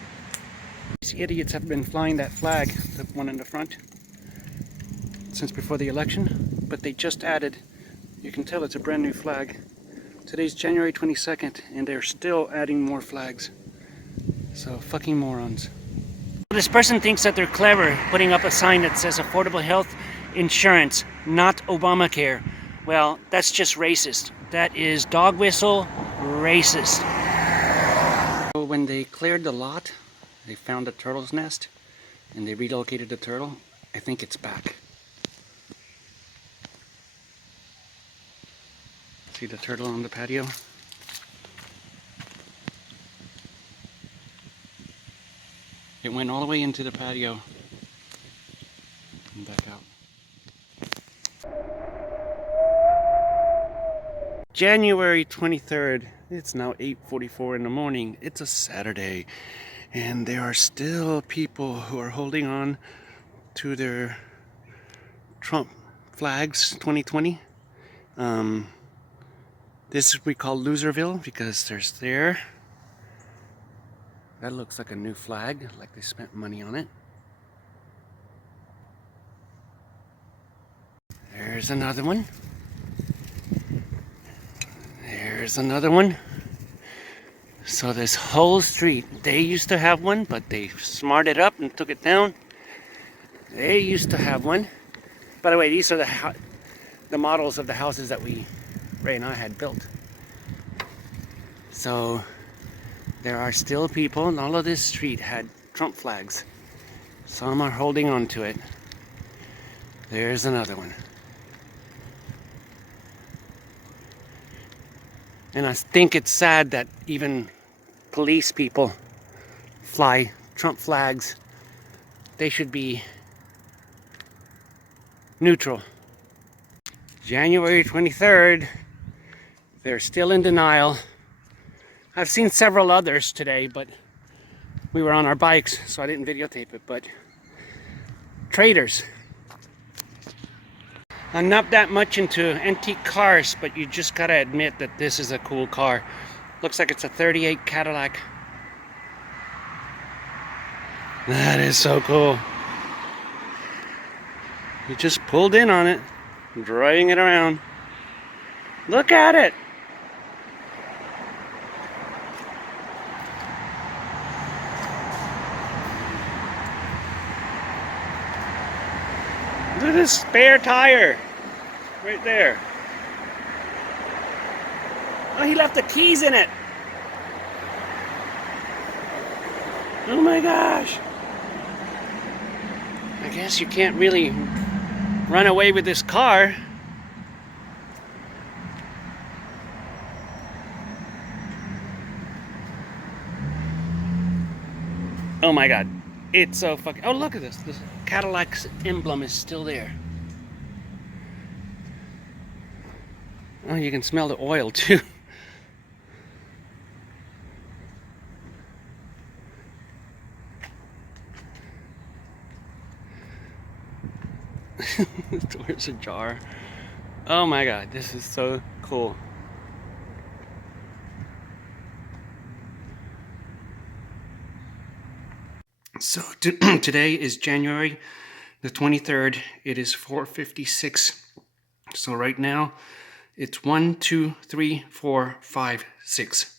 These idiots have been flying that flag, the one in the front, since before the election, but they just added, you can tell it's a brand new flag. Today's January 22nd, and they're still adding more flags. So, fucking morons. This person thinks that they're clever putting up a sign that says affordable health insurance, not Obamacare. Well, that's just racist. That is dog whistle racist. So when they cleared the lot, they found a turtle's nest and they relocated the turtle. I think it's back. See the turtle on the patio? It went all the way into the patio and back out. January 23rd, it's now 8:44 in the morning. It's a Saturday, and there are still people who are holding on to their Trump flags 2020. This we call Loserville because there's there. That looks like a new flag, like they spent money on it. There's another one. There's another one. So this whole street, they used to have one, but they smarted up and took it down. They used to have one. By the way, these are the models of the houses that Ray and I had built. So there are still people, and all of this street had Trump flags. Some are holding on to it. There's another one. And I think it's sad that even police people fly Trump flags. They should be neutral. January 23rd, they're still in denial. I've seen several others today, but we were on our bikes, so I didn't videotape it, but traders. I'm not that much into antique cars, but you just gotta admit that this is a cool car. Looks like it's a 38 Cadillac. That is so cool. You just pulled in on it, driving it around. Look at it! Look at this spare tire right there. Oh, he left the keys in it. Oh my gosh. I guess you can't really run away with this car. Oh my god. It's so fucking... Oh, look at this. This Cadillac's emblem is still there. Oh, you can smell the oil too. The door's ajar. Oh my god, this is so cool. So today is January the 23rd. It is 4:56. So right now it's 1, 2, 3, 4, 5, 6.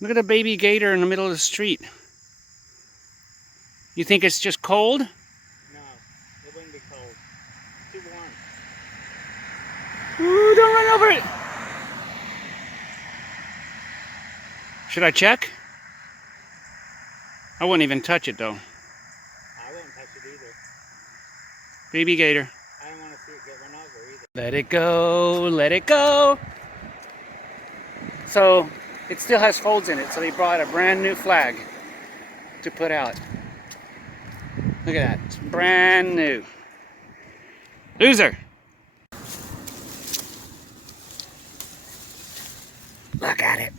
Look at a baby gator in the middle of the street. You think it's just cold? No, it wouldn't be cold. Too warm. Ooh, don't run over it! Should I check? I wouldn't even touch it though. I wouldn't touch it either. Baby gator. I don't want to see it get run over either. Let it go, let it go. So it still has folds in it, so they brought a brand new flag to put out. Look at that, it's brand new. Loser. Look at it.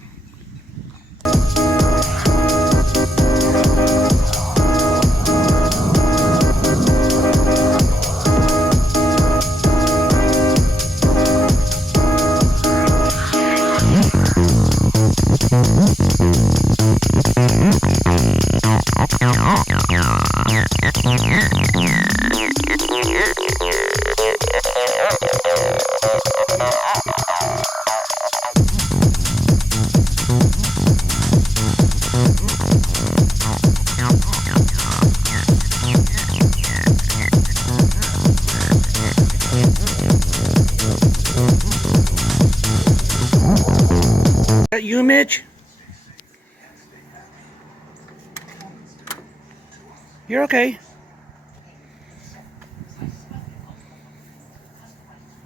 That you, Mitch? You're okay.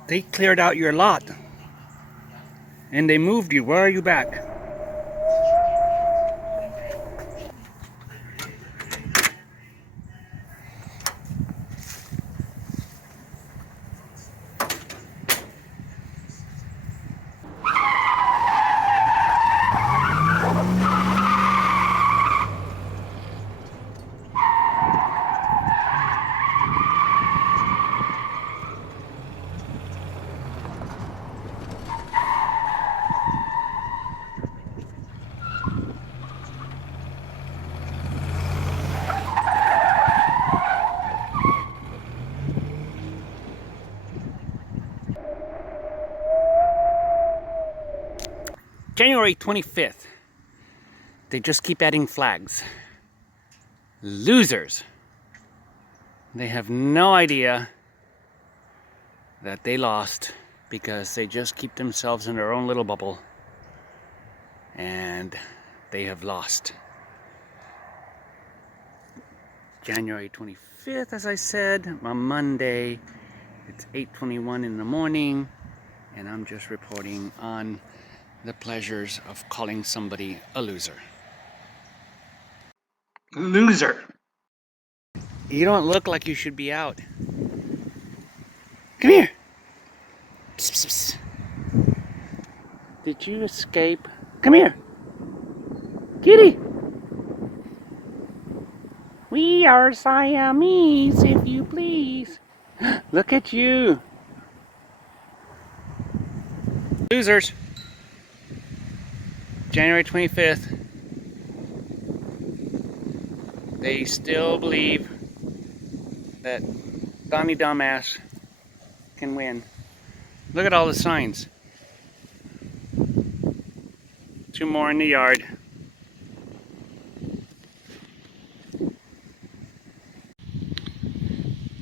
They cleared out your lot. And they moved you. Where are you back? January 25th. They just keep adding flags. Losers. They have no idea that they lost because they just keep themselves in their own little bubble. And they have lost. January 25th, as I said, on Monday. It's 8:21 in the morning. And I'm just reporting on the pleasures of calling somebody a loser. Loser! You don't look like you should be out. Come here! Psst, psst, psst. Did you escape? Come here! Kitty! We are Siamese, if you please. Look at you! Losers! January 25th. They still believe that Donnie Dumbass can win. Look at all the signs. 2 more in the yard.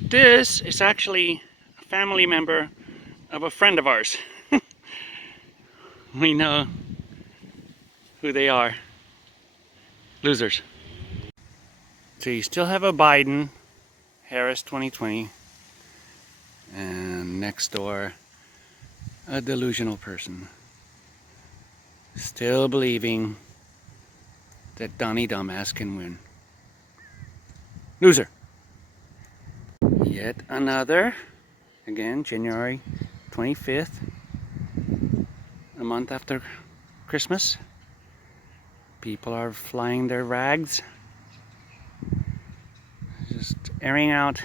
This is actually a family member of a friend of ours. We know who they are. Losers. So you still have a Biden, Harris 2020, and next door, a delusional person. Still believing that Donnie Dumbass can win. Loser. Yet another, again, January 25th, a month after Christmas. People are flying their rags. Just airing out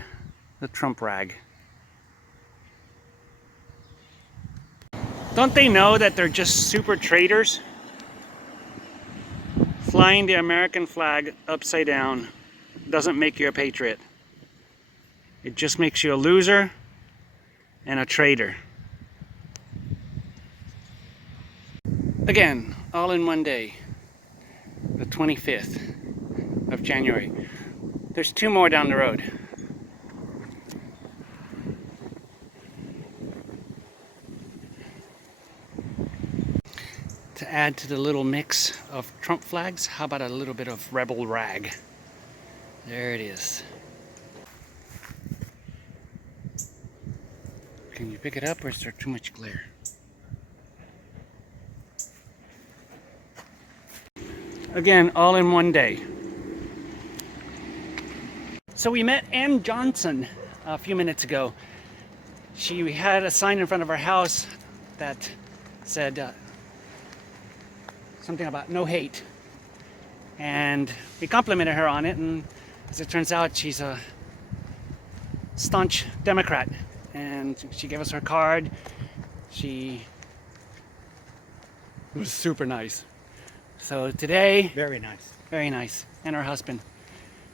the Trump rag. Don't they know that they're just super traitors? Flying the American flag upside down doesn't make you a patriot. It just makes you a loser and a traitor. Again, all in one day, the 25th of January. There's 2 more down the road. To add to the little mix of Trump flags, how about a little bit of rebel rag? There it is. Can you pick it up or is there too much glare? Again, all in one day. So we met Ann Johnson a few minutes ago. She had a sign in front of her house that said something about no hate. And we complimented her on it, and as it turns out, she's a staunch Democrat. And she gave us her card. She was super nice. So today... Very nice. Very nice. And her husband.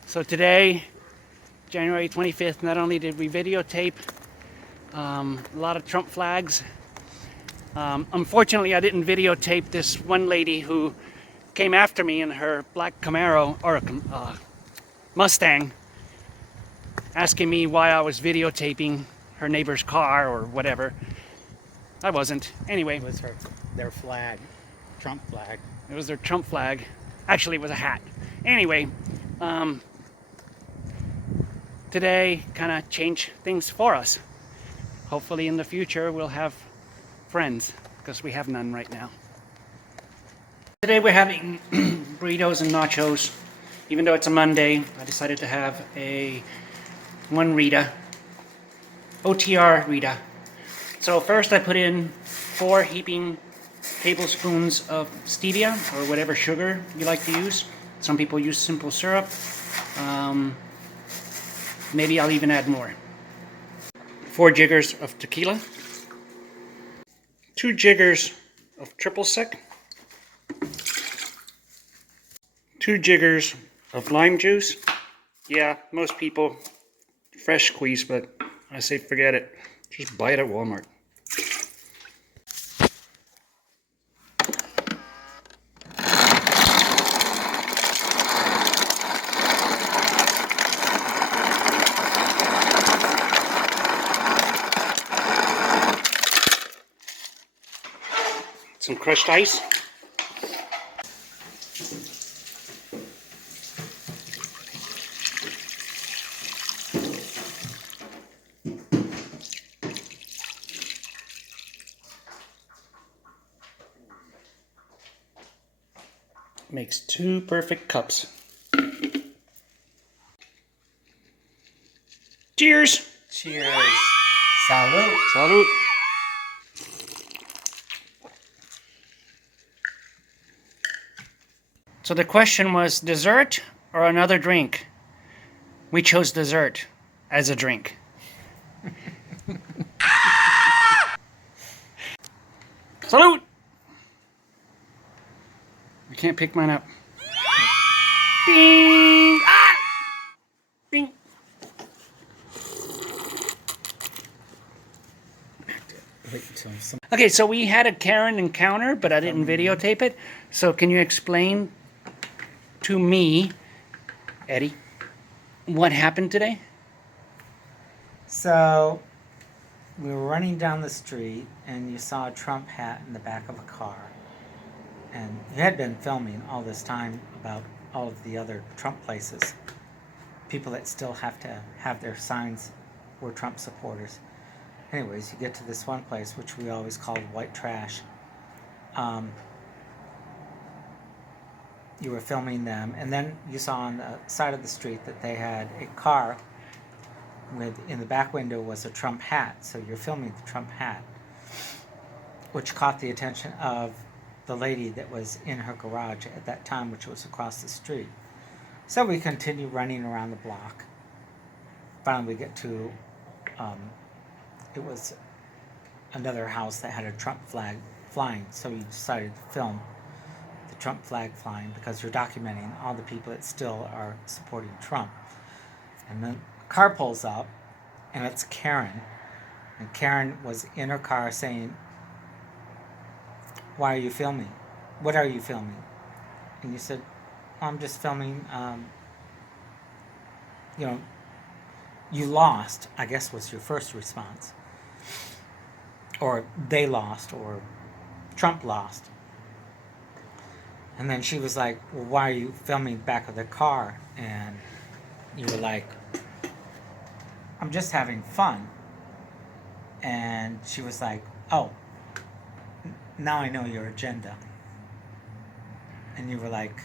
So today, January 25th, not only did we videotape a lot of Trump flags, unfortunately I didn't videotape this one lady who came after me in her black Camaro, or Mustang, asking me why I was videotaping her neighbor's car or whatever. I wasn't. Anyway. It was their flag. Trump flag. It was their Trump flag. Actually, it was a hat. Anyway, today kind of changed things for us. Hopefully in the future we'll have friends, because we have none right now. Today we're having burritos and nachos. Even though it's a Monday, I decided to have one Rita, OTR Rita. So first I put in 4 heaping tablespoons of stevia, or whatever sugar you like to use. Some people use simple syrup. Maybe I'll even add more. 4 jiggers of tequila. 2 jiggers of triple sec. 2 jiggers of lime juice. Yeah, most people fresh squeeze, but I say forget it. Just buy it at Walmart. Some crushed ice. Makes 2 perfect cups. Cheers! Cheers. Salud. Salud. So the question was dessert or another drink? We chose dessert as a drink. Salute! I can't pick mine up. Bing! Ah! Bing! Okay, so we had a Karen encounter, but I didn't videotape it. So can you explain to me, Eddie, what happened today? So, we were running down the street, and you saw a Trump hat in the back of a car. And you had been filming all this time about all of the other Trump places. People that still have to have their signs were Trump supporters. Anyways, you get to this one place, which we always called white trash. You were filming them, and then you saw on the side of the street that they had a car with, in the back window was a Trump hat. So you're filming the Trump hat, which caught the attention of the lady that was in her garage at that time, which was across the street. So we continue running around the block. Finally we get to, it was another house that had a Trump flag flying, so you decided to film the Trump flag flying because you're documenting all the people that still are supporting Trump. And then a car pulls up, and it's Karen. And Karen was in her car saying, "Why are you filming? What are you filming?" And you said, "I'm just filming, you know, you lost," I guess was your first response. Or they lost, or Trump lost. And then she was like, "Well, why are you filming the back of the car?" And you were like, "I'm just having fun." And she was like, "Oh, now I know your agenda." And you were like,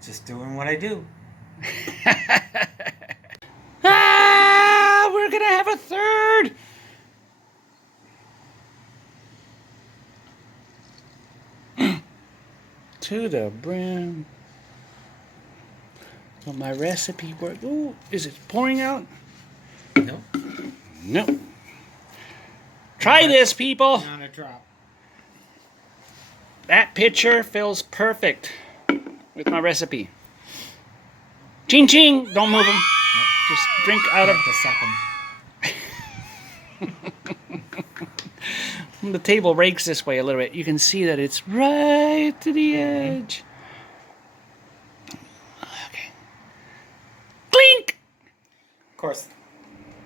"Just doing what I do." Ah, we're gonna have a third. To the brim. Will my recipe work? Oh, is it pouring out? No. No. Try this, people. Not a drop. That pitcher feels perfect with my recipe. Ching ching! Don't move them. Nope. Just drink out of the second. The table rakes this way a little bit. You can see that it's right to the edge. Okay. Clink! Of course,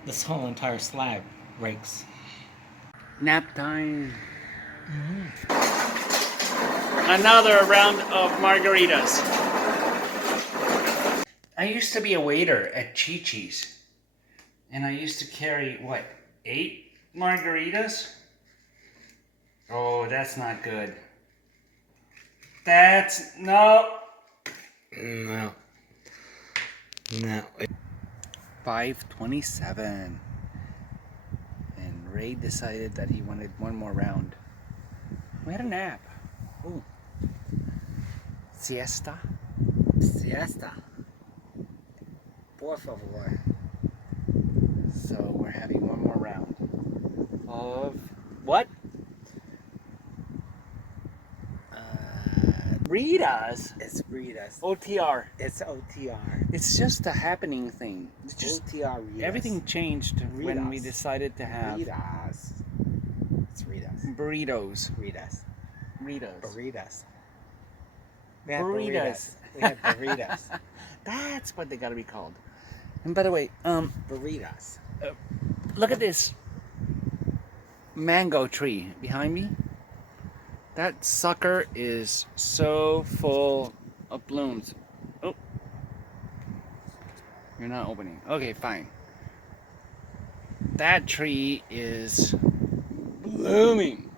this whole entire slab rakes. Nap time. Another round of margaritas. I used to be a waiter at Chi-Chi's. And I used to carry, what, 8 margaritas? Oh, that's not good. That's, no. No. 5:27. And Ray decided that he wanted one more round. We had a nap. Ooh. Siesta. Siesta. Por favor. So we're having one more round of what? Ritas. It's Ritas. OTR. It's OTR. It's just a happening thing. It's just OTR Ritas. everything changed when we decided to have Ritas. It's Ritas. burritos. Ritas. Ritas. Burritas. We had Burritas. We had burritas. That's what they gotta be called. And by the way, burritas. Look at this mango tree behind me. That sucker is so full of blooms. Oh, you're not opening. Okay, fine. That tree is blooming.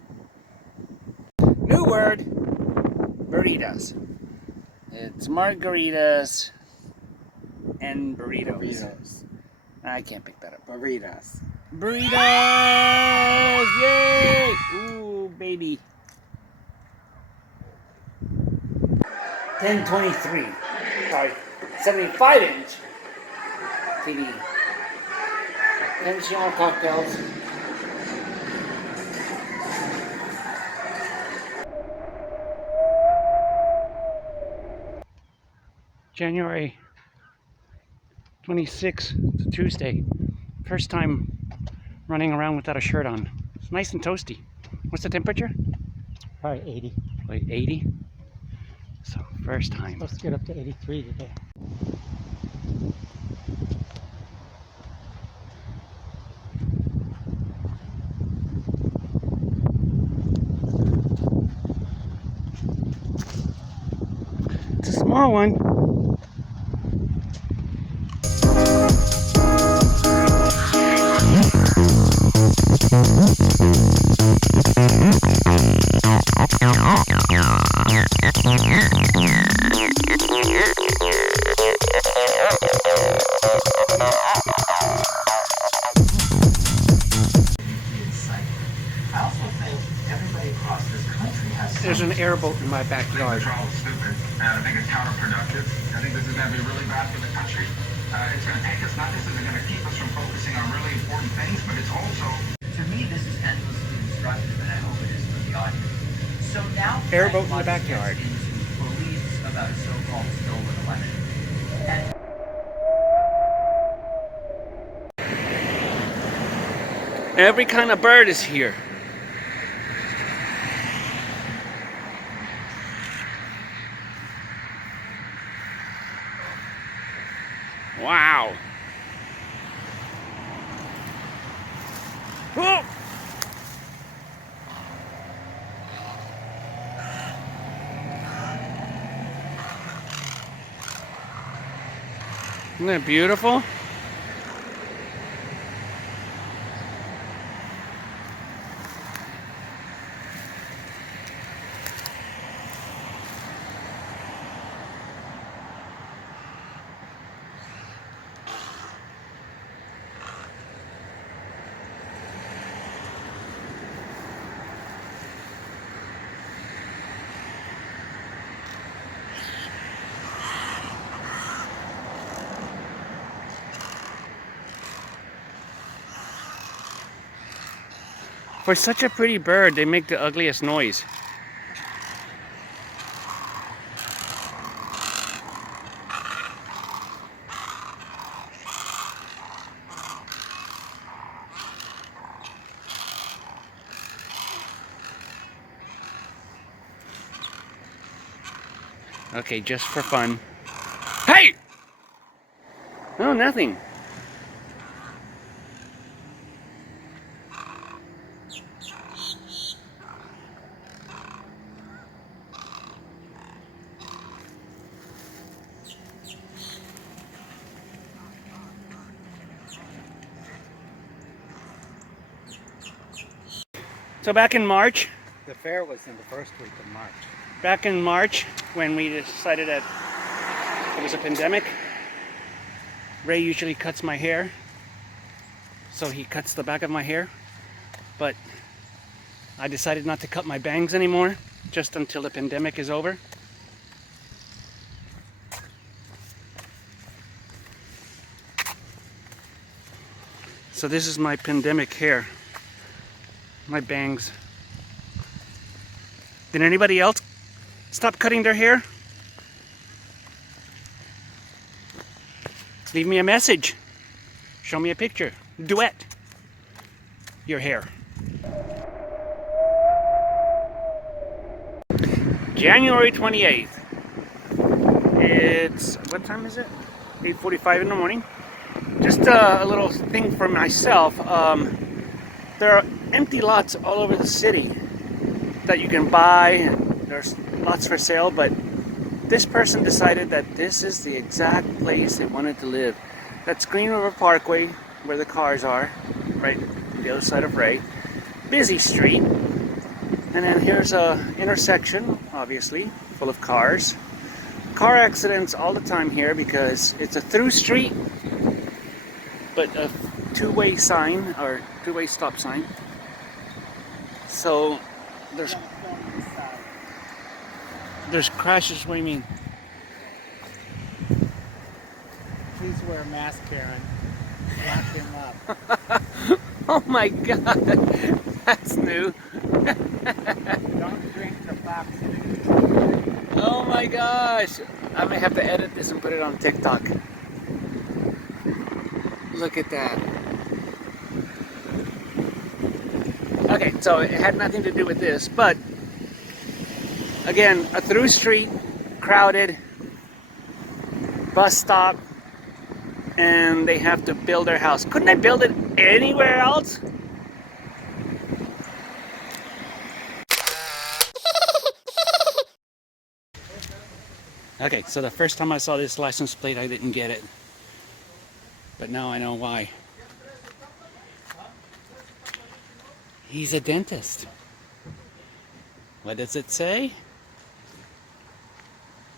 New word, burritas. It's margaritas and burritos. I can't pick that up. Burritas. Burritos! Yay! Ooh, baby. 1023. Sorry, 75-inch TV. Tension cocktails. January 26th, it's a Tuesday. First time running around without a shirt on. It's nice and toasty. What's the temperature? Probably 80. Like 80? So, first time. Supposed to get up to 83 today. It's a small one. There's an airboat in my backyard. I think it's counterproductive. I think this is going to be really bad for the country. It's going to take us, not just is it going to keep us from focusing on really important things, but it's also... To me, this is endlessly instructive, and I hope it is for the audience. So now... Airboat in the backyard. ...into beliefs about a so-called stolen election. And every kind of bird is here. Wow. Whoa. Isn't that beautiful? For such a pretty bird, they make the ugliest noise. Okay, just for fun. Hey! No, nothing. So back in March, The fair was in the first week of March. back in March when we decided that it was a pandemic, Ray usually cuts my hair. So he cuts the back of my hair. But I decided not to cut my bangs anymore, just until the pandemic is over. So this is my pandemic hair, my bangs. Did anybody else stop cutting their hair? Leave me a message. Show me a picture. Duet your hair. January 28th. It's, what time is it? 8:45 in the morning. Just a little thing for myself. There are empty lots all over the city that you can buy. There's lots for sale, but this person decided that this is the exact place they wanted to live. That's Green River Parkway, where the cars are, right on the other side of Ray. Busy street. And then here's a intersection, obviously, full of cars. Car accidents all the time here because it's a through street, but a two-way sign, or two-way stop sign. So there's crashes. What do you mean? Please wear a mask, Karen. Lock him up. Oh my God, that's new. Don't drink the box. Oh my gosh, I may have to edit this and put it on TikTok. Look at that. Okay, so it had nothing to do with this, but again, a through street, crowded, bus stop, and they have to build their house. Couldn't they build it anywhere else? Okay, so the first time I saw this license plate, I didn't get it. But now I know why. He's a dentist. What does it say?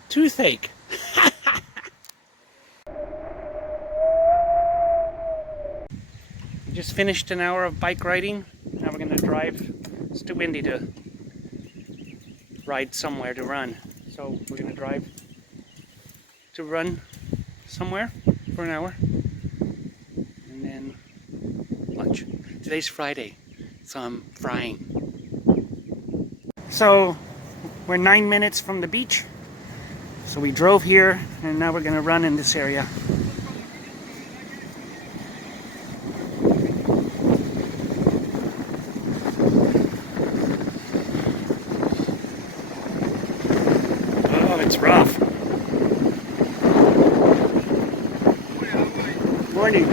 Toothache. We just finished an hour of bike riding. Now we're gonna drive. It's too windy to ride somewhere to run. So we're gonna drive to run somewhere for an hour. And then lunch. Today's Friday, so I'm frying. So we're 9 minutes from the beach. So we drove here and now we're gonna run in this area. Oh, it's rough. Morning.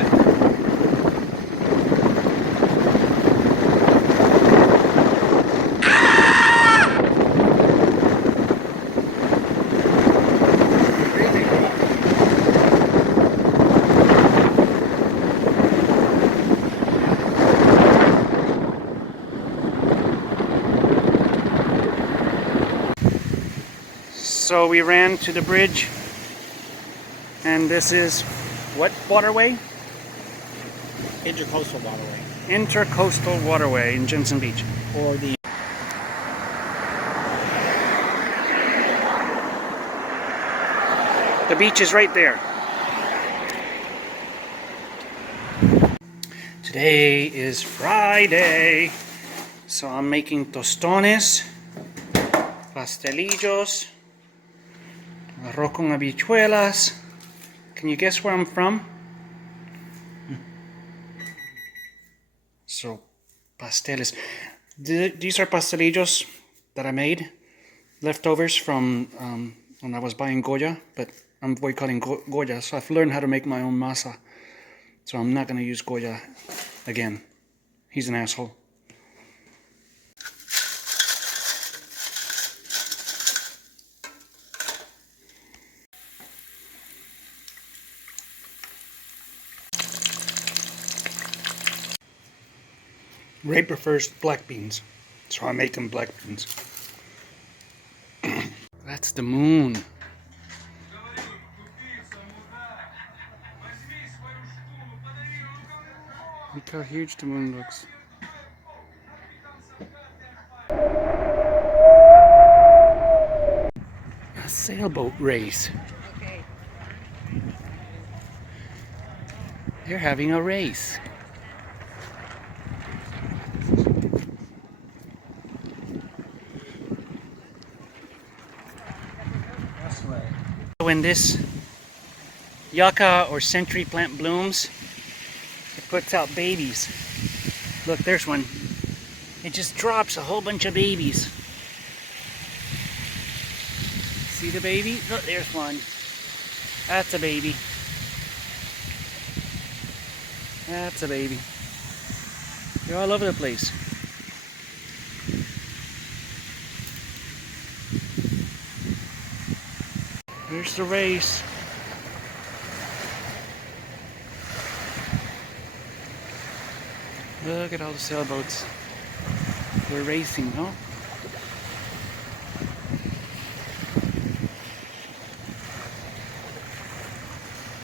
So we ran to the bridge, and this is what waterway? Intercoastal waterway. Intercoastal waterway in Jensen Beach. Or the beach is right there. Today is Friday, so I'm making tostones, pastelillos, arroz con habichuelas. Can you guess where I'm from? So, pasteles. These are pastelillos that I made, leftovers from when I was buying Goya, but I'm boycotting Goya, so I've learned how to make my own masa. So I'm not going to use Goya again. He's an asshole. Ray prefers black beans. So I'm making black beans. That's the moon. Look how huge the moon looks. A sailboat race. Okay. They're having a race. This way. When this yucca or century plant blooms, it puts out babies. Look, there's one. It just drops a whole bunch of babies. See the baby? Look, there's one. That's a baby. That's a baby. They're all over the place. Here's the race. Look at all the sailboats. They're racing, huh?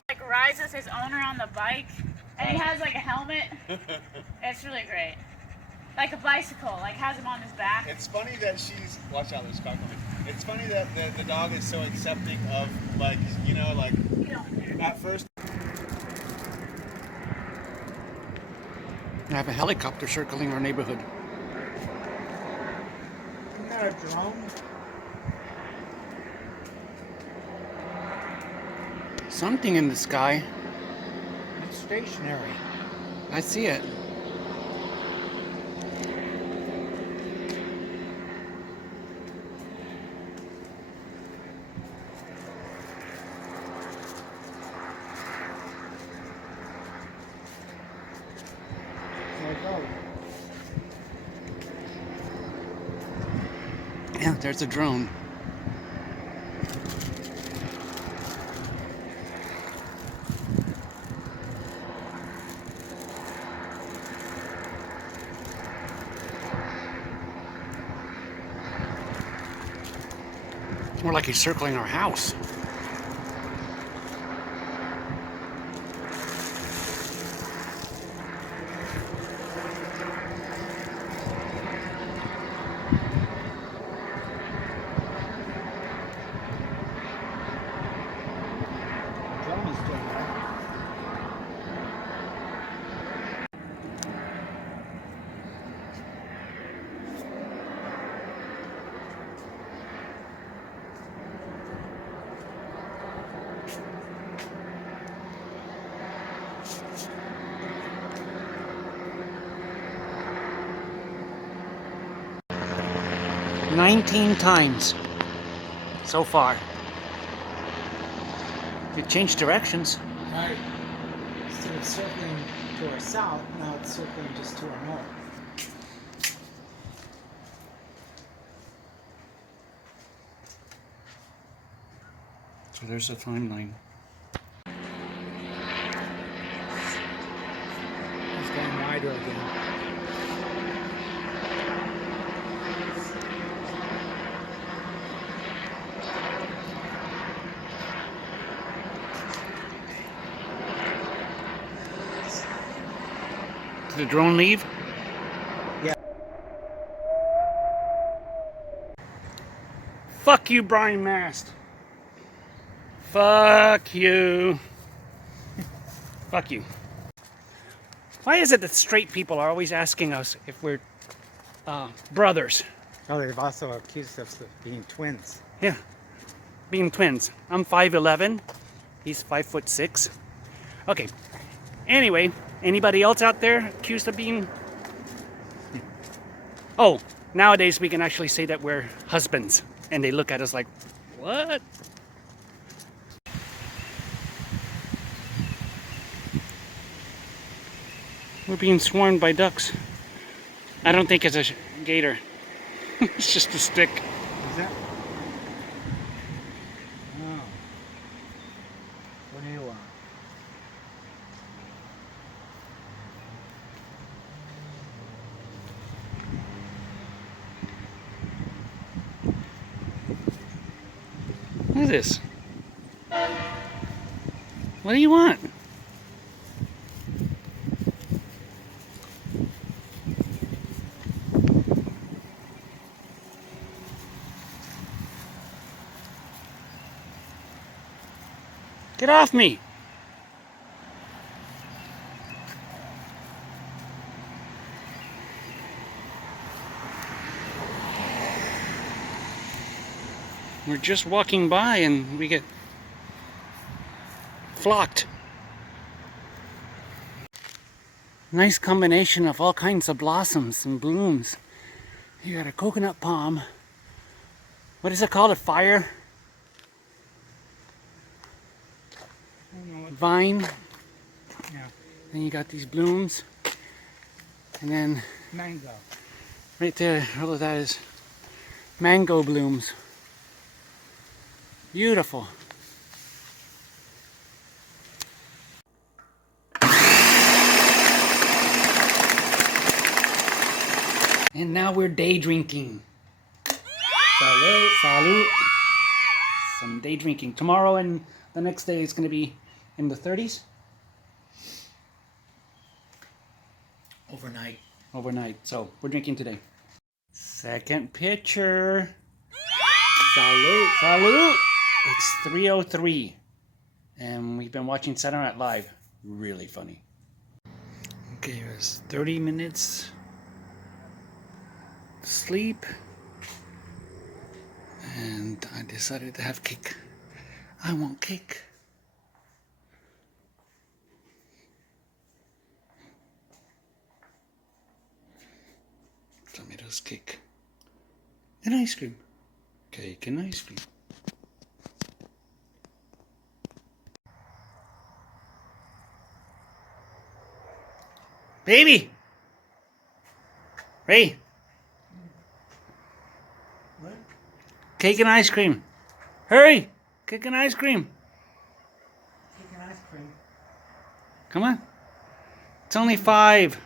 Like rides as his owner on the bike, and he has like a helmet. It's really great. Like a bicycle, like has him on his back. It's funny that she's, watch out, there's car coming. It's funny that the dog is so accepting of, like, you know, like, at first. I have a helicopter circling our neighborhood. Isn't that a drone? Something in the sky. It's stationary. I see it. There it goes. Yeah, there's a drone. More like he's circling our house. Drone is doing that. – 19 times so far. It changed directions. Right. Instead of circling to our south, now it's circling just to our north. So there's the timeline. It's going wider again. Did the drone leave? Yeah. Fuck you, Brian Mast. Fuck you. Fuck you. Why is it that straight people are always asking us if we're brothers? Oh, they've also accused us of being twins. Yeah, being twins. I'm 5'11". He's 5'6". Okay. Anyway, anybody else out there accused of being... Oh, nowadays we can actually say that we're husbands. And they look at us like, what? We're being swarmed by ducks. I don't think it's a gator. It's just a stick. Is that? Oh. What do you want? at this. What do you want? Get off me! We're just walking by and we get flocked. Nice combination of all kinds of blossoms and blooms. You got a coconut palm. What is it called? A fire? Vine. Yeah. Then you got these blooms. And then Mango. right there, all of that is mango blooms. Beautiful. And now we're day drinking. Salud, salud. Some day drinking. Tomorrow and the next day is going to be in the 30s. Overnight. Overnight. So we're drinking today. Second picture. Salud, salud. It's 3:03. And we've been watching Saturday Night Live. Really funny. Okay, it was 30 minutes sleep. And I decided to have cake. I want cake. Tomatoes cake. And ice cream. Cake and ice cream. Baby! Ray! What? Cake and ice cream. Hurry! Cake and ice cream. Cake and ice cream. Come on. It's only 5.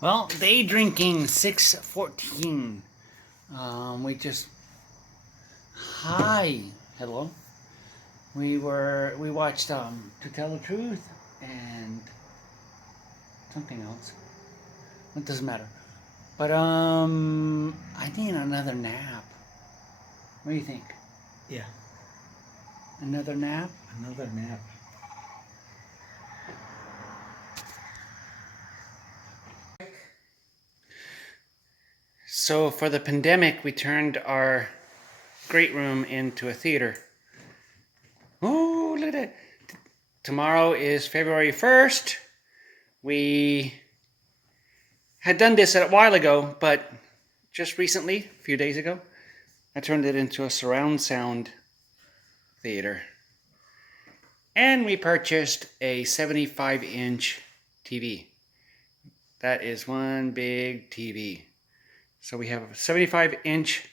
Well, day drinking 6:14. We just hello. We watched To Tell the Truth and something else. It doesn't matter. But I need another nap. What do you think? Yeah. Another nap? Another nap. So for the pandemic, we turned our great room into a theater. Oh, look at that. Tomorrow is February 1st. We had done this a while ago, but just recently, a few days ago, I turned it into a surround sound theater. And we purchased a 75-inch TV. That is one big TV. So we have a 75-inch